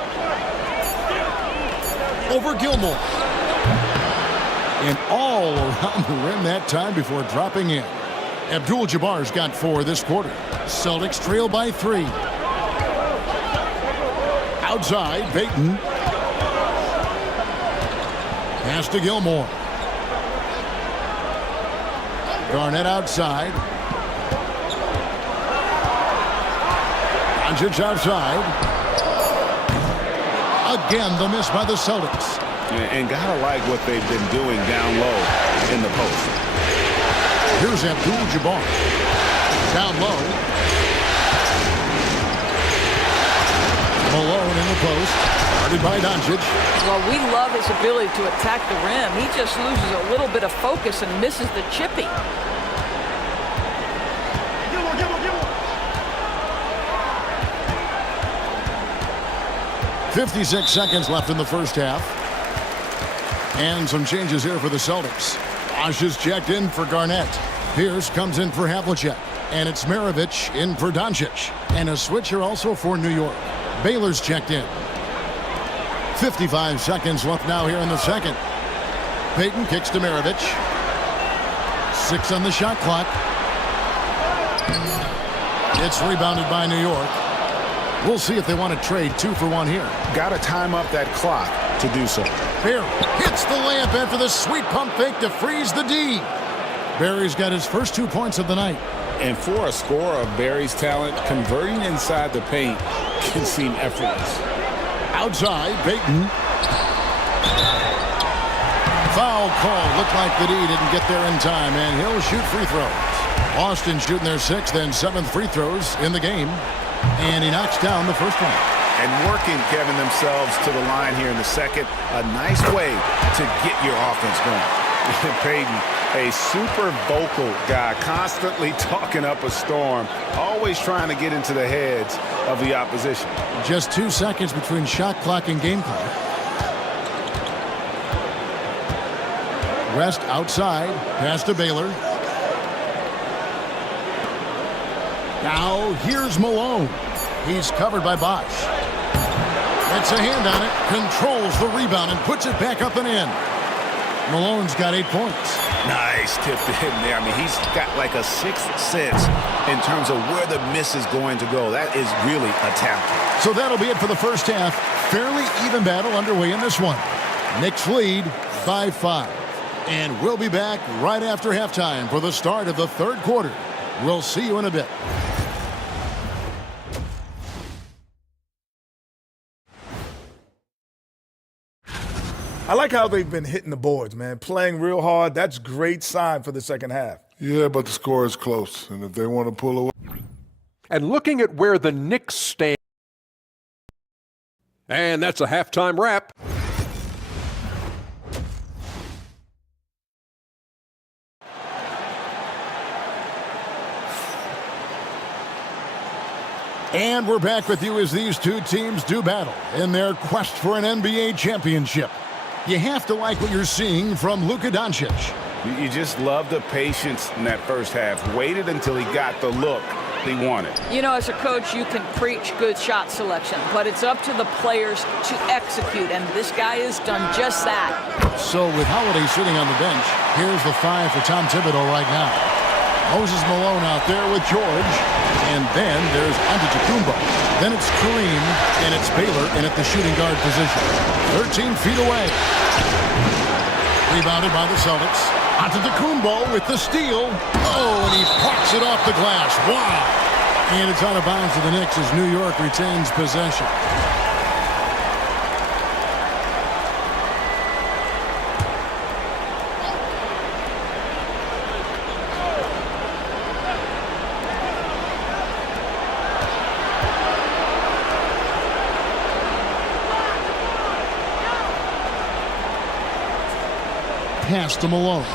Over Gilmore. And all around the rim that time before dropping in. Abdul-Jabbar's got 4 this quarter. Celtics trail by 3. Outside, Payton. Pass to Gilmore. Garnett outside. Doncic outside. Again, the miss by the Celtics. And gotta like what they've been doing down low in the post. Here's Abdul-Jabbar. Down low. Malone in the post. Guarded by Doncic. Well, we love his ability to attack the rim. He just loses a little bit of focus and misses the chippy. .56 seconds left in the first half. And some changes here for the Celtics. Bosh is checked in for Garnett. Pierce comes in for Havlicek. And it's Maravich in for Doncic. And a switcher also for New York. Baylor's checked in. 55 seconds left now here in the second. Payton kicks to Maravich. 6 on the shot clock. It's rebounded by New York. We'll see if they want to trade 2 for 1 here. Got to time up that clock to do so. Here, hits the layup after the sweet pump fake to freeze the D. Barry's got his first 2 points of the night. And for a scorer of Barry's talent, converting inside the paint can seem effortless. Outside, Payton. Foul call. Looked like the D didn't get there in time, and he'll shoot free throws. Boston shooting their 6th and 7th free throws in the game. And he knocks down the first one. And working, Kevin, themselves to the line here in the second. A nice way to get your offense going. Peyton, a super vocal guy, constantly talking up a storm, always trying to get into the heads of the opposition. Just 2 seconds between shot clock and game clock. West outside, pass to Baylor. Now here's Malone. He's covered by Bosch. Gets a hand on it, controls the rebound, and puts it back up and in. Malone's got 8 points. Nice tip to him there. I mean, he's got like a sixth sense in terms of where the miss is going to go. That is really a talent. So that'll be it for the first half. Fairly even battle underway in this one. Knicks lead by 5. And we'll be back right after halftime for the start of the third quarter. We'll see you in a bit. I like how they've been hitting the boards, man. Playing real hard. That's a great sign for the second half. Yeah, but the score is close. And if they want to pull away. And looking at where the Knicks stand. And that's a halftime wrap. And we're back with you as these two teams do battle in their quest for an NBA championship. You have to like what you're seeing from Luka Doncic. You just love the patience in that first half. Waited until he got the look he wanted. You know, as a coach, you can preach good shot selection, but it's up to the players to execute, and this guy has done just that. So with Holiday sitting on the bench, here's the 5 for Tom Thibodeau right now. Moses Malone out there with George, and then there's Antetokounmpo. Then it's Kareem, and it's Baylor in at the shooting guard position. 13 feet away. Rebounded by the Celtics. Antetokounmpo with the steal. Oh, and he pops it off the glass. Wow. And it's out of bounds to the Knicks as New York retains possession. Pass to Malone.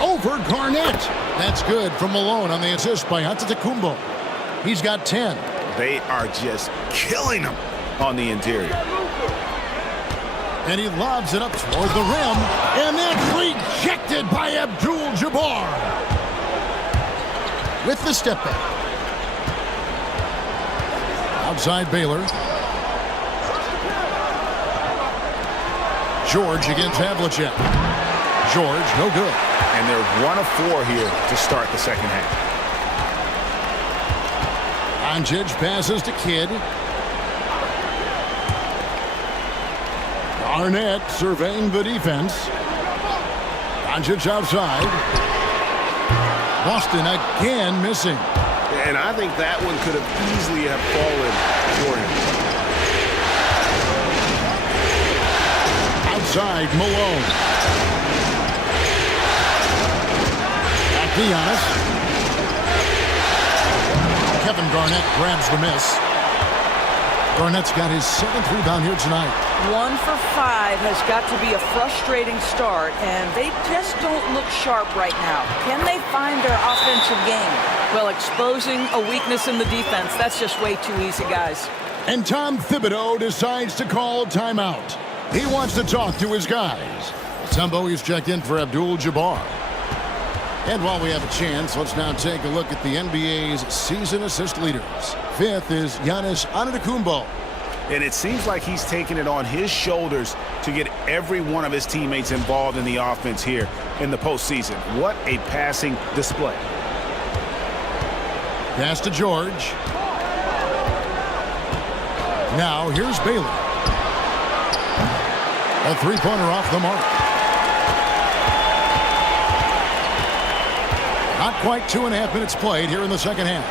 Over Garnett. That's good from Malone on the assist by Antetokounmpo. He's got 10. They are just killing him on the interior. And he lobs it up toward the rim. And that's rejected by Abdul-Jabbar. With the step back. Outside Baylor. George against Havlicek. George, no good. And they're 1 of 4 here to start the second half. Doncic passes to Kidd. Garnett surveying the defense. Doncic outside. Boston again missing. And I think that one could have easily have fallen for him. Outside Malone. Back to Giannis. Kevin Garnett grabs the miss. Garnett's got his 7th rebound here tonight. 1 for 5 has got to be a frustrating start, and they just don't look sharp right now. Can they find their offensive game? Well, exposing a weakness in the defense, that's just way too easy, guys. And Tom Thibodeau decides to call timeout. He wants to talk to his guys. Tumbo is checked in for Abdul-Jabbar. And while we have a chance, let's now take a look at the NBA's season assist leaders. 5th is Giannis Antetokounmpo. And it seems like he's taking it on his shoulders to get every one of his teammates involved in the offense here in the postseason. What a passing display. Pass to George. Now here's Baylor. A three-pointer off the mark. Not quite 2.5 minutes played here in the second half.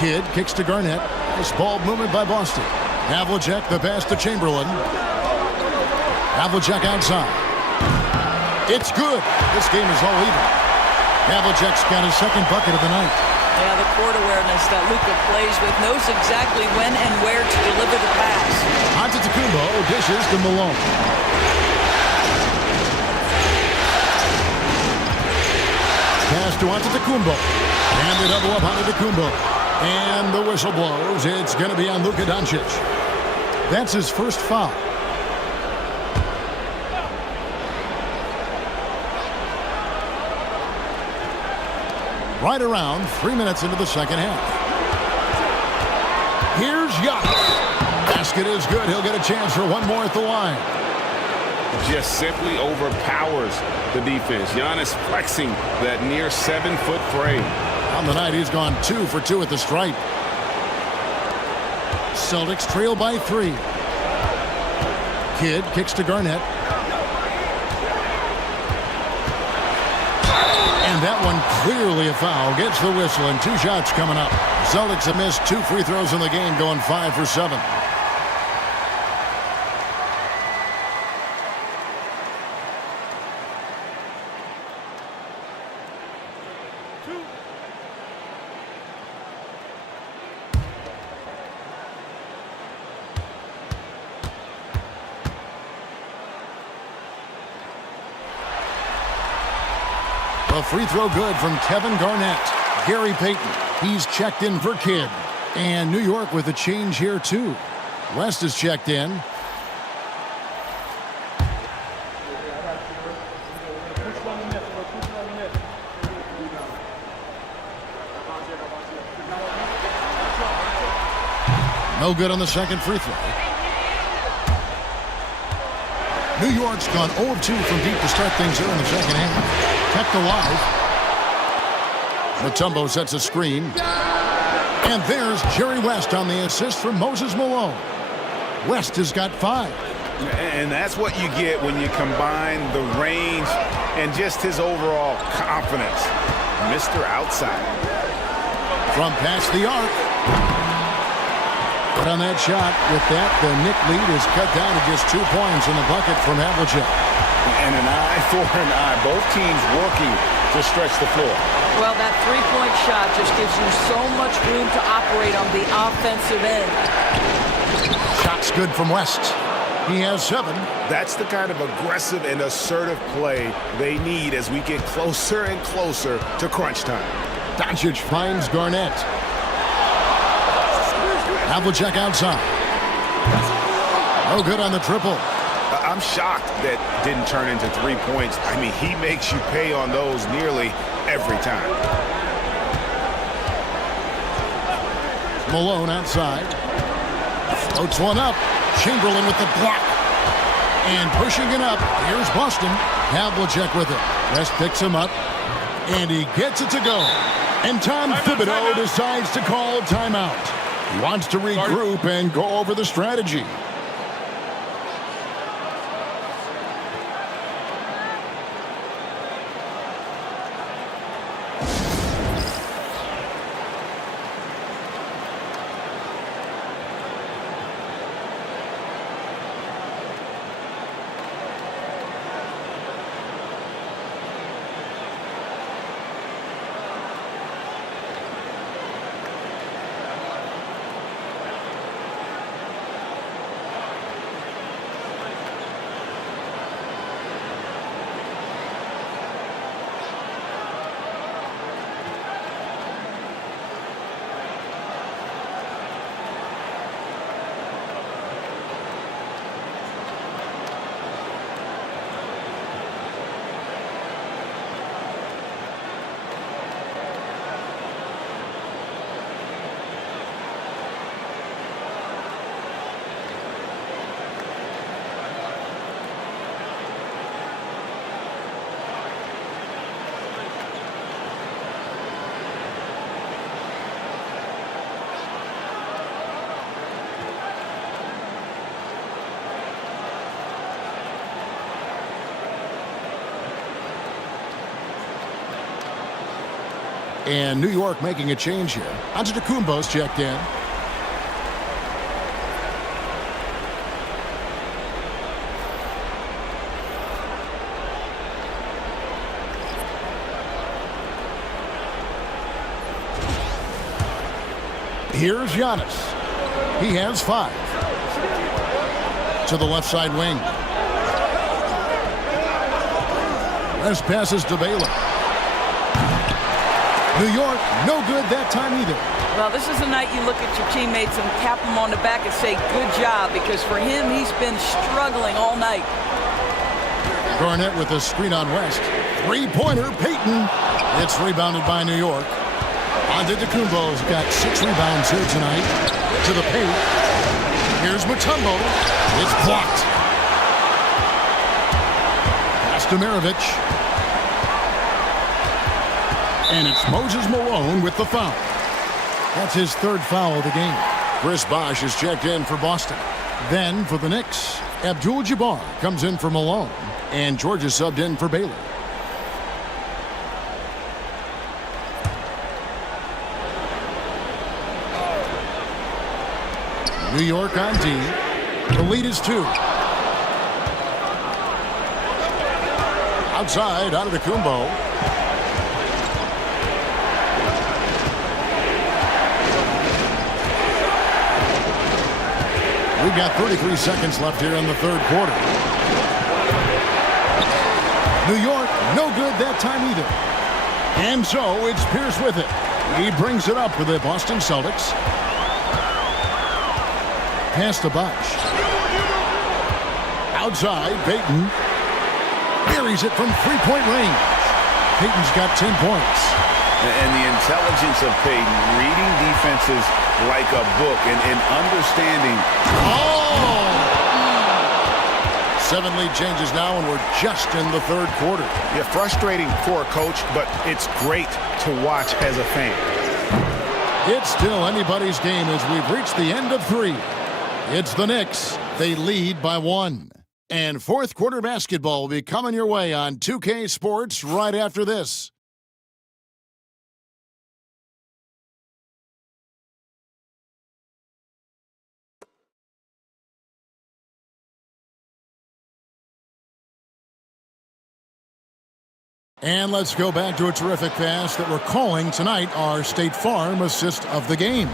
Kidd kicks to Garnett. Nice ball movement by Boston. Havlicek the pass to Chamberlain. Havlicek outside. It's good. This game is all even. Havlicek's got his second bucket of the night. Yeah, the court awareness that Luka plays with, knows exactly when and where to deliver the pass. Antetokounmpo dishes to Malone. Pass to Antetokounmpo. And they double up Antetokounmpo. And the whistle blows. It's going to be on Luka Doncic. That's his first foul. Right around 3 minutes into the second half. Here's Giannis. Basket is good. He'll get a chance for one more at the line. Just simply overpowers the defense. Giannis flexing that near 7-foot frame. On the night, he's gone 2 for 2 at the stripe. Celtics trail by 3. Kidd kicks to Garnett. And that one clearly a foul. Gets the whistle and 2 shots coming up. Celtics have missed 2 free throws in the game, going 5 for 7. A free throw good from Kevin Garnett. Gary Payton, he's checked in for Kidd. And New York with a change here too. West is checked in. No good on the second free throw. New York's gone 0 of 2 from deep to start things here in the second half. Kept alive. Mutombo sets a screen. And there's Jerry West on the assist from Moses Malone. West has got 5. And that's what you get when you combine the range and just his overall confidence. Mr. Outside. From past the arc. But on that shot, with that, the Knick lead is cut down to just 2 points in the bucket from Havlicek. And an eye for an eye. Both teams working to stretch the floor. Well, that three-point shot just gives you so much room to operate on the offensive end. Shot's good from West. He has 7. That's the kind of aggressive and assertive play they need as we get closer and closer to crunch time. Doncic finds Garnett. Havlicek outside. No good on the triple. I'm shocked that didn't turn into 3 points. I mean, he makes you pay on those nearly every time. Malone outside. Floats one up. Chamberlain with the block. And pushing it up. Here's Boston. Havlicek with it. West picks him up. And he gets it to go. And Tom Thibodeau decides to call a timeout. He wants to regroup and go over the strategy. And New York making a change here. Antetokounmpo's checked in. Here's Giannis. He has 5. To the left side wing. This passes to Baylor. New York, no good that time either. Well, this is a night you look at your teammates and tap them on the back and say, good job, because for him, he's been struggling all night. Garnett with a screen on West. Three-pointer, Payton. It's rebounded by New York. Antetokounmpo's got 6 rebounds here tonight. To the paint. Here's Mutombo. It's blocked. Pass to Maravich. And it's Moses Malone with the foul. That's his 3rd foul of the game. Chris Bosh is checked in for Boston. Then for the Knicks, Abdul-Jabbar comes in for Malone. And George is subbed in for Baylor. New York on D. The lead is 2. Outside, Antetokounmpo. We've got 33 seconds left here in the 3rd quarter. New York, no good that time either. And so it's Pierce with it. He brings it up for the Boston Celtics. Pass to Bosh. Outside, Payton. Buries it from 3-point range. Payton's got 10 points. And the intelligence of Payton, reading defenses like a book and understanding. Oh! 7 lead changes now, and we're just in the 3rd quarter. Yeah, frustrating for a coach, but it's great to watch as a fan. It's still anybody's game as we've reached the end of 3. It's the Knicks. They lead by 1. And 4th quarter basketball will be coming your way on 2K Sports right after this. And let's go back to a terrific pass that we're calling tonight our State Farm assist of the game.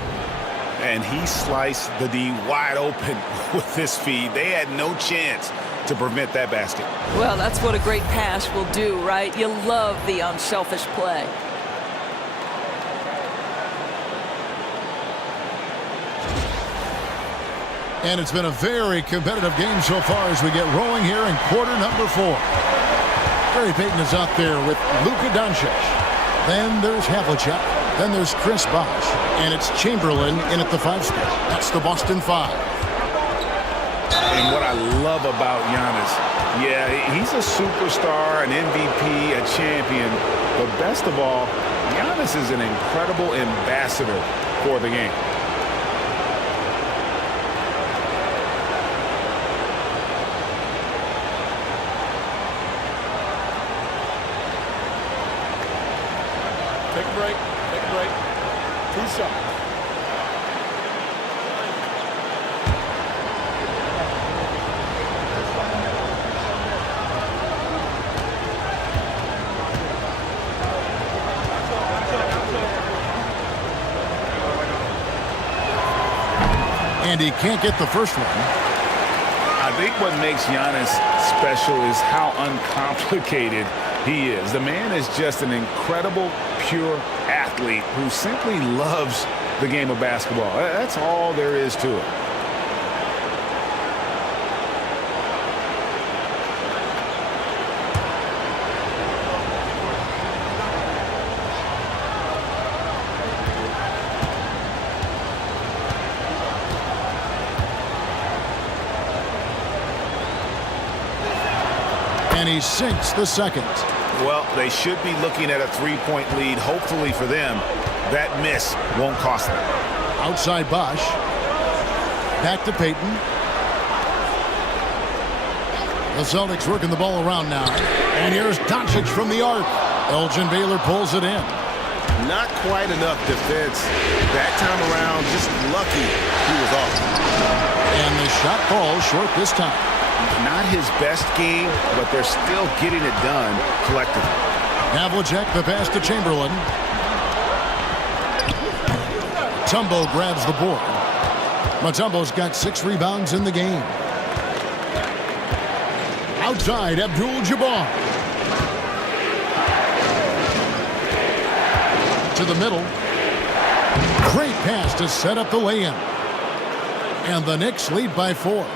And he sliced the D wide open with this feed. They had no chance to prevent that basket. Well, that's what a great pass will do, right? You love the unselfish play. And it's been a very competitive game so far as we get rolling here in quarter number 4. Gary Payton is out there with Luka Doncic. Then there's Havlicek. Then there's Chris Bosh. And it's Chamberlain in at the 5 spot. That's the Boston 5. And what I love about Giannis, yeah, he's a superstar, an MVP, a champion. But best of all, Giannis is an incredible ambassador for the game. Take a break. Take a break. 2 shots. And he can't get the first one. I think what makes Giannis special is how uncomplicated he is. The man is just an incredible, pure athlete who simply loves the game of basketball. That's all there is to it. And he sinks the second. Well, they should be looking at a 3-point lead. Hopefully for them, that miss won't cost them. Outside Bosh. Back to Payton. The Celtics working the ball around now. And here's Doncic from the arc. Elgin Baylor pulls it in. Not quite enough defense that time around. Just lucky he was off. And the shot falls short this time. Not his best game, but they're still getting it done collectively. Havlicek, the pass to Chamberlain. Mutombo grabs the board. Mutombo's got 6 rebounds in the game. Outside, Abdul-Jabbar. To the middle. Great pass to set up the lay-in. And the Knicks lead by 4.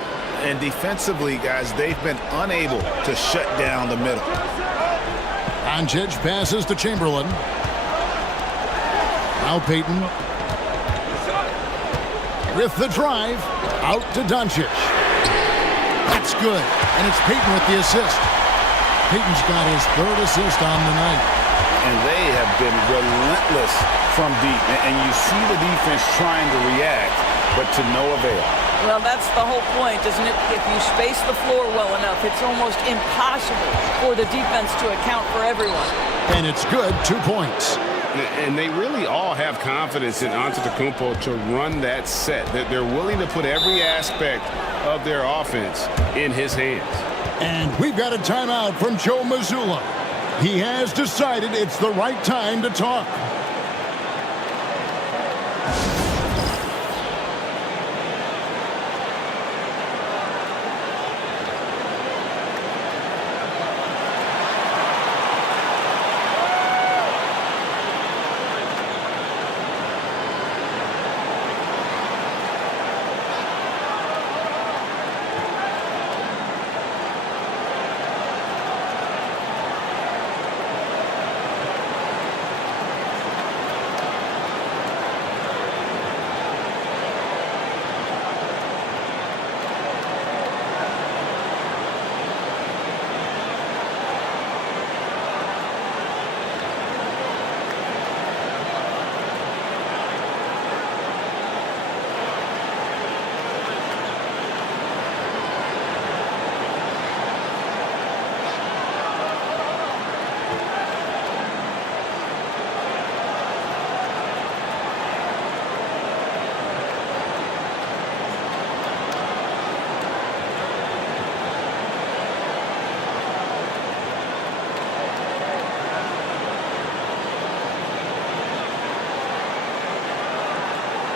And defensively, guys, they've been unable to shut down the middle. Doncic passes to Chamberlain. Now Payton. With the drive, out to Doncic. That's good, and it's Payton with the assist. Payton's got his 3rd assist on the night. And they have been relentless from deep. And you see the defense trying to react, but to no avail. Well, that's the whole point, isn't it? If you space the floor well enough, it's almost impossible for the defense to account for everyone. And it's good, 2 points. And they really all have confidence in Antetokounmpo to run that set. That they're willing to put every aspect of their offense in his hands. And we've got a timeout from Joe Mazzulla. He has decided it's the right time to talk.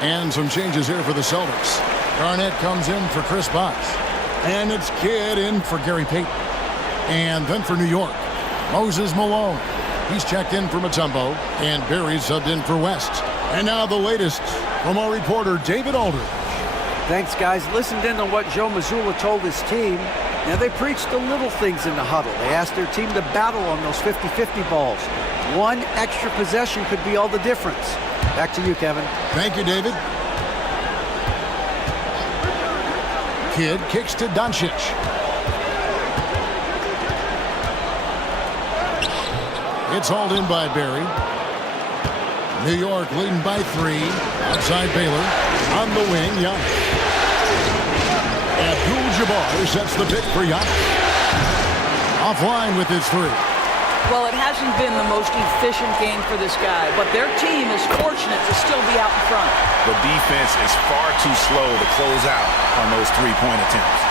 And some changes here for the Celtics. Garnett comes in for Chris Bosh. And it's Kidd in for Gary Payton. And then for New York, Moses Malone. He's checked in for Mutombo. And Barry subbed in for West. And now the latest from our reporter, David Aldridge. Thanks, guys. Listened in on what Joe Mazzulla told his team. Now, they preached the little things in the huddle. They asked their team to battle on those 50-50 balls. One extra possession could be all the difference. Back to you, Kevin. Thank you, David. Kidd kicks to Doncic. It's hauled in by Barry. New York leading by 3. Outside Baylor. On the wing, Giannis. Abdul-Jabbar sets the pick for Giannis. Offline with his 3. Well, it hasn't been the most efficient game for this guy, but their team is fortunate to still be out in front. The defense is far too slow to close out on those 3-point attempts.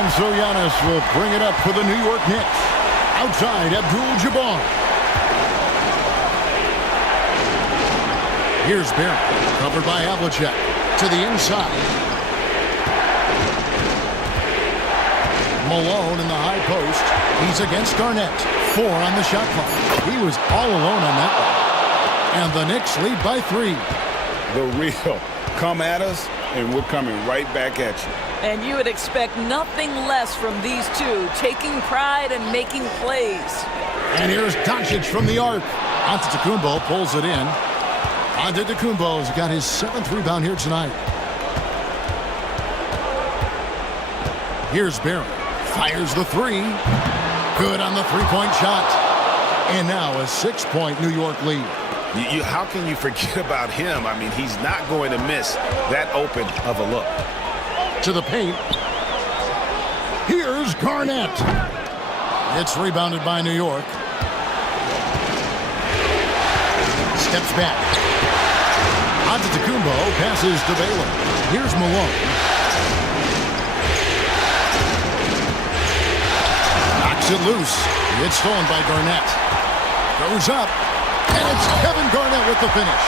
And so Giannis will bring it up for the New York Knicks. Outside, Abdul-Jabbar. Here's Barry, covered by Havlicek. To the inside. Malone in the high post. He's against Garnett. 4 on the shot clock. He was all alone on that one. And the Knicks lead by 3. The real come at us, and we're coming right back at you. And you would expect nothing less from these two, taking pride and making plays. And here's Doncic from the arc. Antetokounmpo pulls it in. Antetokounmpo's got his 7th rebound here tonight. Here's Barry. Fires the 3. Good on the 3-point shot. And now a 6-point New York lead. How can you forget about him? I mean, he's not going to miss that open of a look. To the paint. Here's Garnett. It's rebounded by New York. Steps back. Antetokounmpo passes to Baylor. Here's Malone. Knocks it loose. It's stolen by Garnett. Goes up. And it's Kevin Garnett with the finish.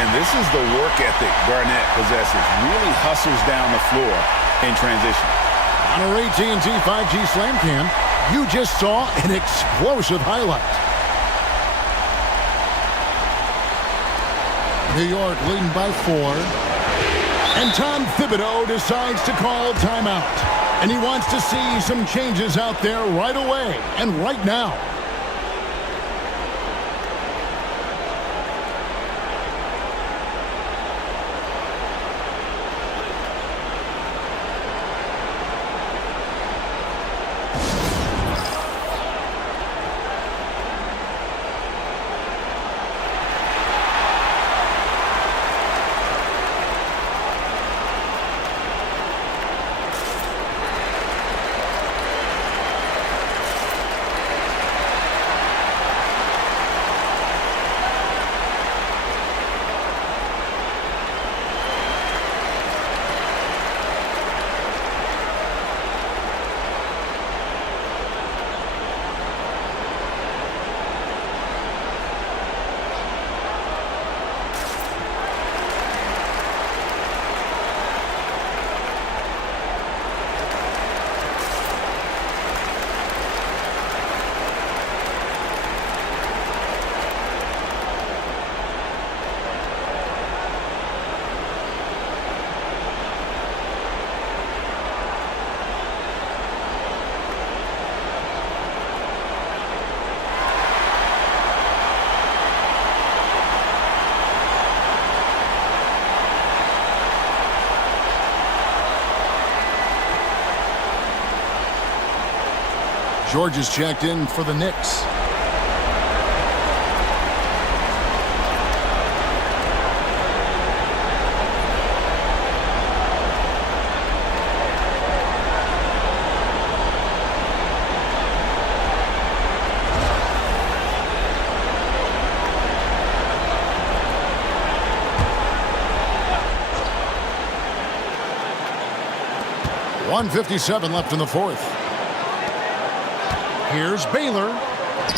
And this is the work ethic Garnett possesses. Really hustles down the floor in transition. On our AT&T 5G Slam Cam, you just saw an explosive highlight. New York leading by 4. And Tom Thibodeau decides to call timeout. And he wants to see some changes out there right away and right now. George is checked in for the Knicks. .157 left in the fourth. Here's Baylor.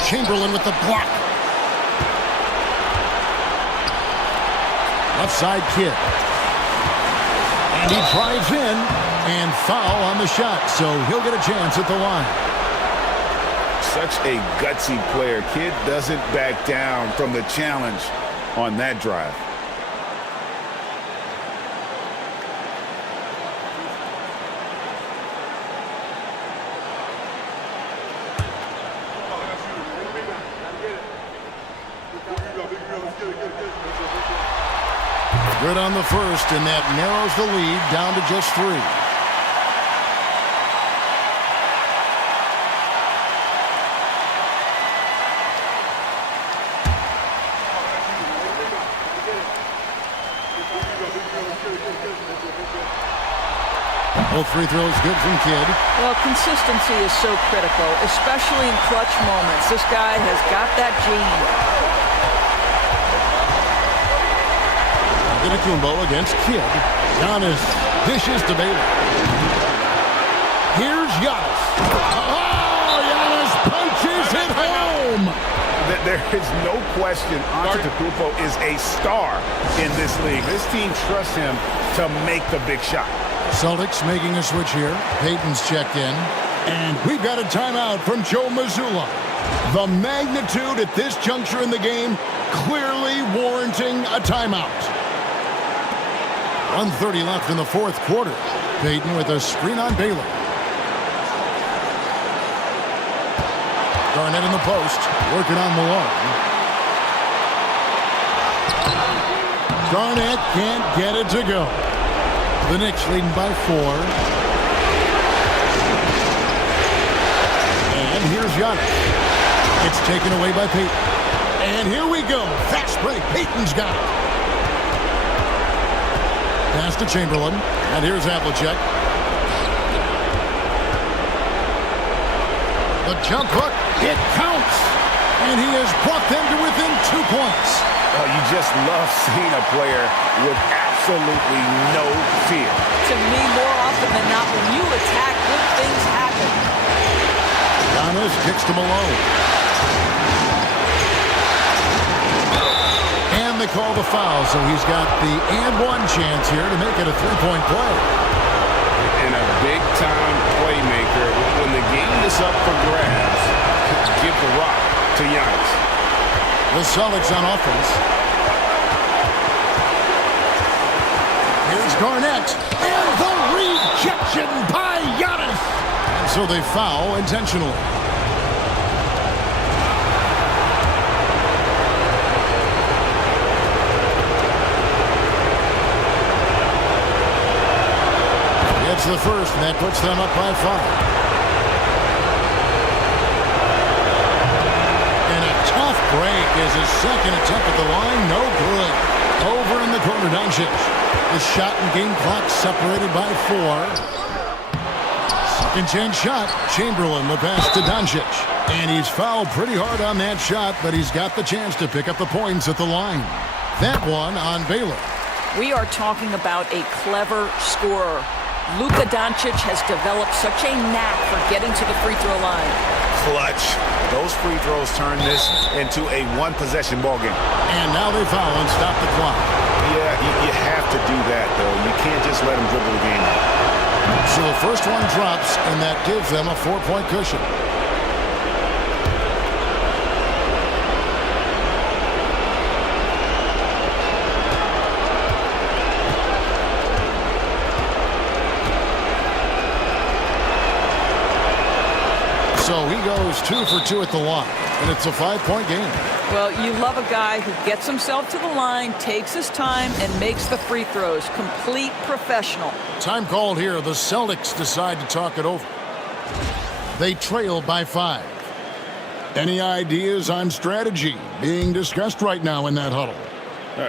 Chamberlain with the block. Left side Kidd. And he drives in and foul on the shot, so he'll get a chance at the line. Such a gutsy player. Kidd doesn't back down from the challenge on that drive. Good on the first, and that narrows the lead down to just 3. Both free throws good from Kidd. Well, consistency is so critical, especially in clutch moments. This guy has got that gene. Kumbo against Kidd. Giannis dishes to Baylor. Here's Giannis. Oh, Giannis punches it home. There is no question Antetokounmpo is a star in this league. This team trusts him to make the big shot. Celtics making a switch here. Payton's checked in. And we've got a timeout from Joe Mazzulla. The magnitude at this juncture in the game clearly warranting a timeout. 1:30 left in the fourth quarter. Payton with a screen on Baylor. Garnett in the post, working on Malone. Garnett can't get it to go. The Knicks leading by 4. And here's Giannis. It's taken away by Payton. And here we go. Fast break. Payton's got it. Pass to Chamberlain. And here's Havlicek. The jump hook. It counts. And he has brought them to within 2 points. Oh, you just love seeing a player with absolutely no fear. To me, more often than not, when you attack, good things happen. Giannis kicks to Malone. call the foul, so he's got the and one chance here to make it a three-point play. And a big-time playmaker. When the game is up for grabs, give the rock to Giannis. The Celtics on offense. Here's Garnett. And the rejection by Giannis. And so they foul intentionally. It's the first, and that puts them up by 5. And a tough break is his second attempt at the line. No good. Over in the corner, Doncic. The shot and game clock separated by 4. Second chance shot. Chamberlain, the pass to Doncic. And he's fouled pretty hard on that shot, but he's got the chance to pick up the points at the line. That one on Baylor. We are talking about a clever scorer. Luka Doncic has developed such a knack for getting to the free throw line. Clutch. Those free throws turn this into a one-possession ball game. And now they foul and stop the clock. Yeah, you have to do that, though. You can't just let them dribble the game out. So the first one drops, and that gives them a 4-point cushion. So he goes 2 for 2 at the line, and it's a 5-point game. Well, you love a guy who gets himself to the line, takes his time, and makes the free throws. Complete professional. Time called here. The Celtics decide to talk it over. They trail by 5. Any ideas on strategy being discussed right now in that huddle?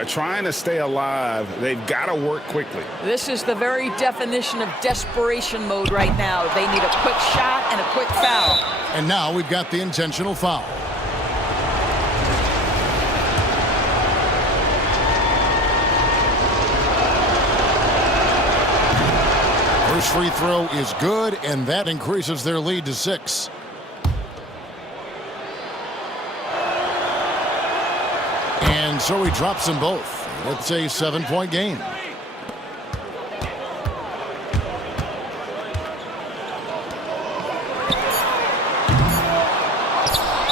Trying to stay alive, they've got to work quickly. This is the very definition of desperation mode right now. They need a quick shot and a quick foul. And now we've got the intentional foul. First free throw is good, and that increases their lead to 6. And so he drops them both. It's a 7-point game.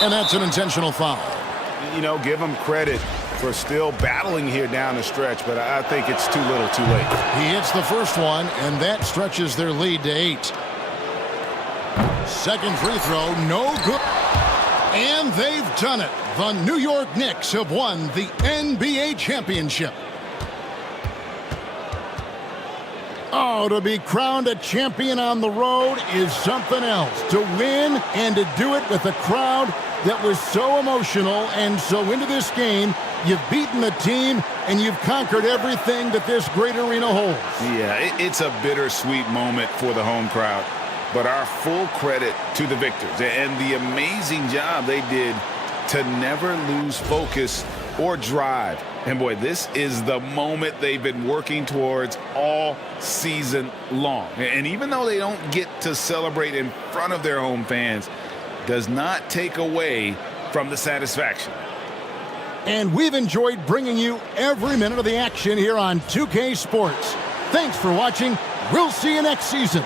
And that's an intentional foul. You know, give him credit for still battling here down the stretch, but I think it's too little too late. He hits the first one, and that stretches their lead to 8. Second free throw, no good. And they've done it. The New York Knicks have won the NBA championship. Oh, to be crowned a champion on the road is something else. To win and to do it with a crowd that was so emotional and so into this game, you've beaten the team and you've conquered everything that this great arena holds. Yeah, it's a bittersweet moment for the home crowd. But our full credit to the victors and the amazing job they did to never lose focus or drive. And boy, this is the moment they've been working towards all season long. And even though they don't get to celebrate in front of their home fans, does not take away from the satisfaction. And we've enjoyed bringing you every minute of the action here on 2K Sports. Thanks for watching. We'll see you next season.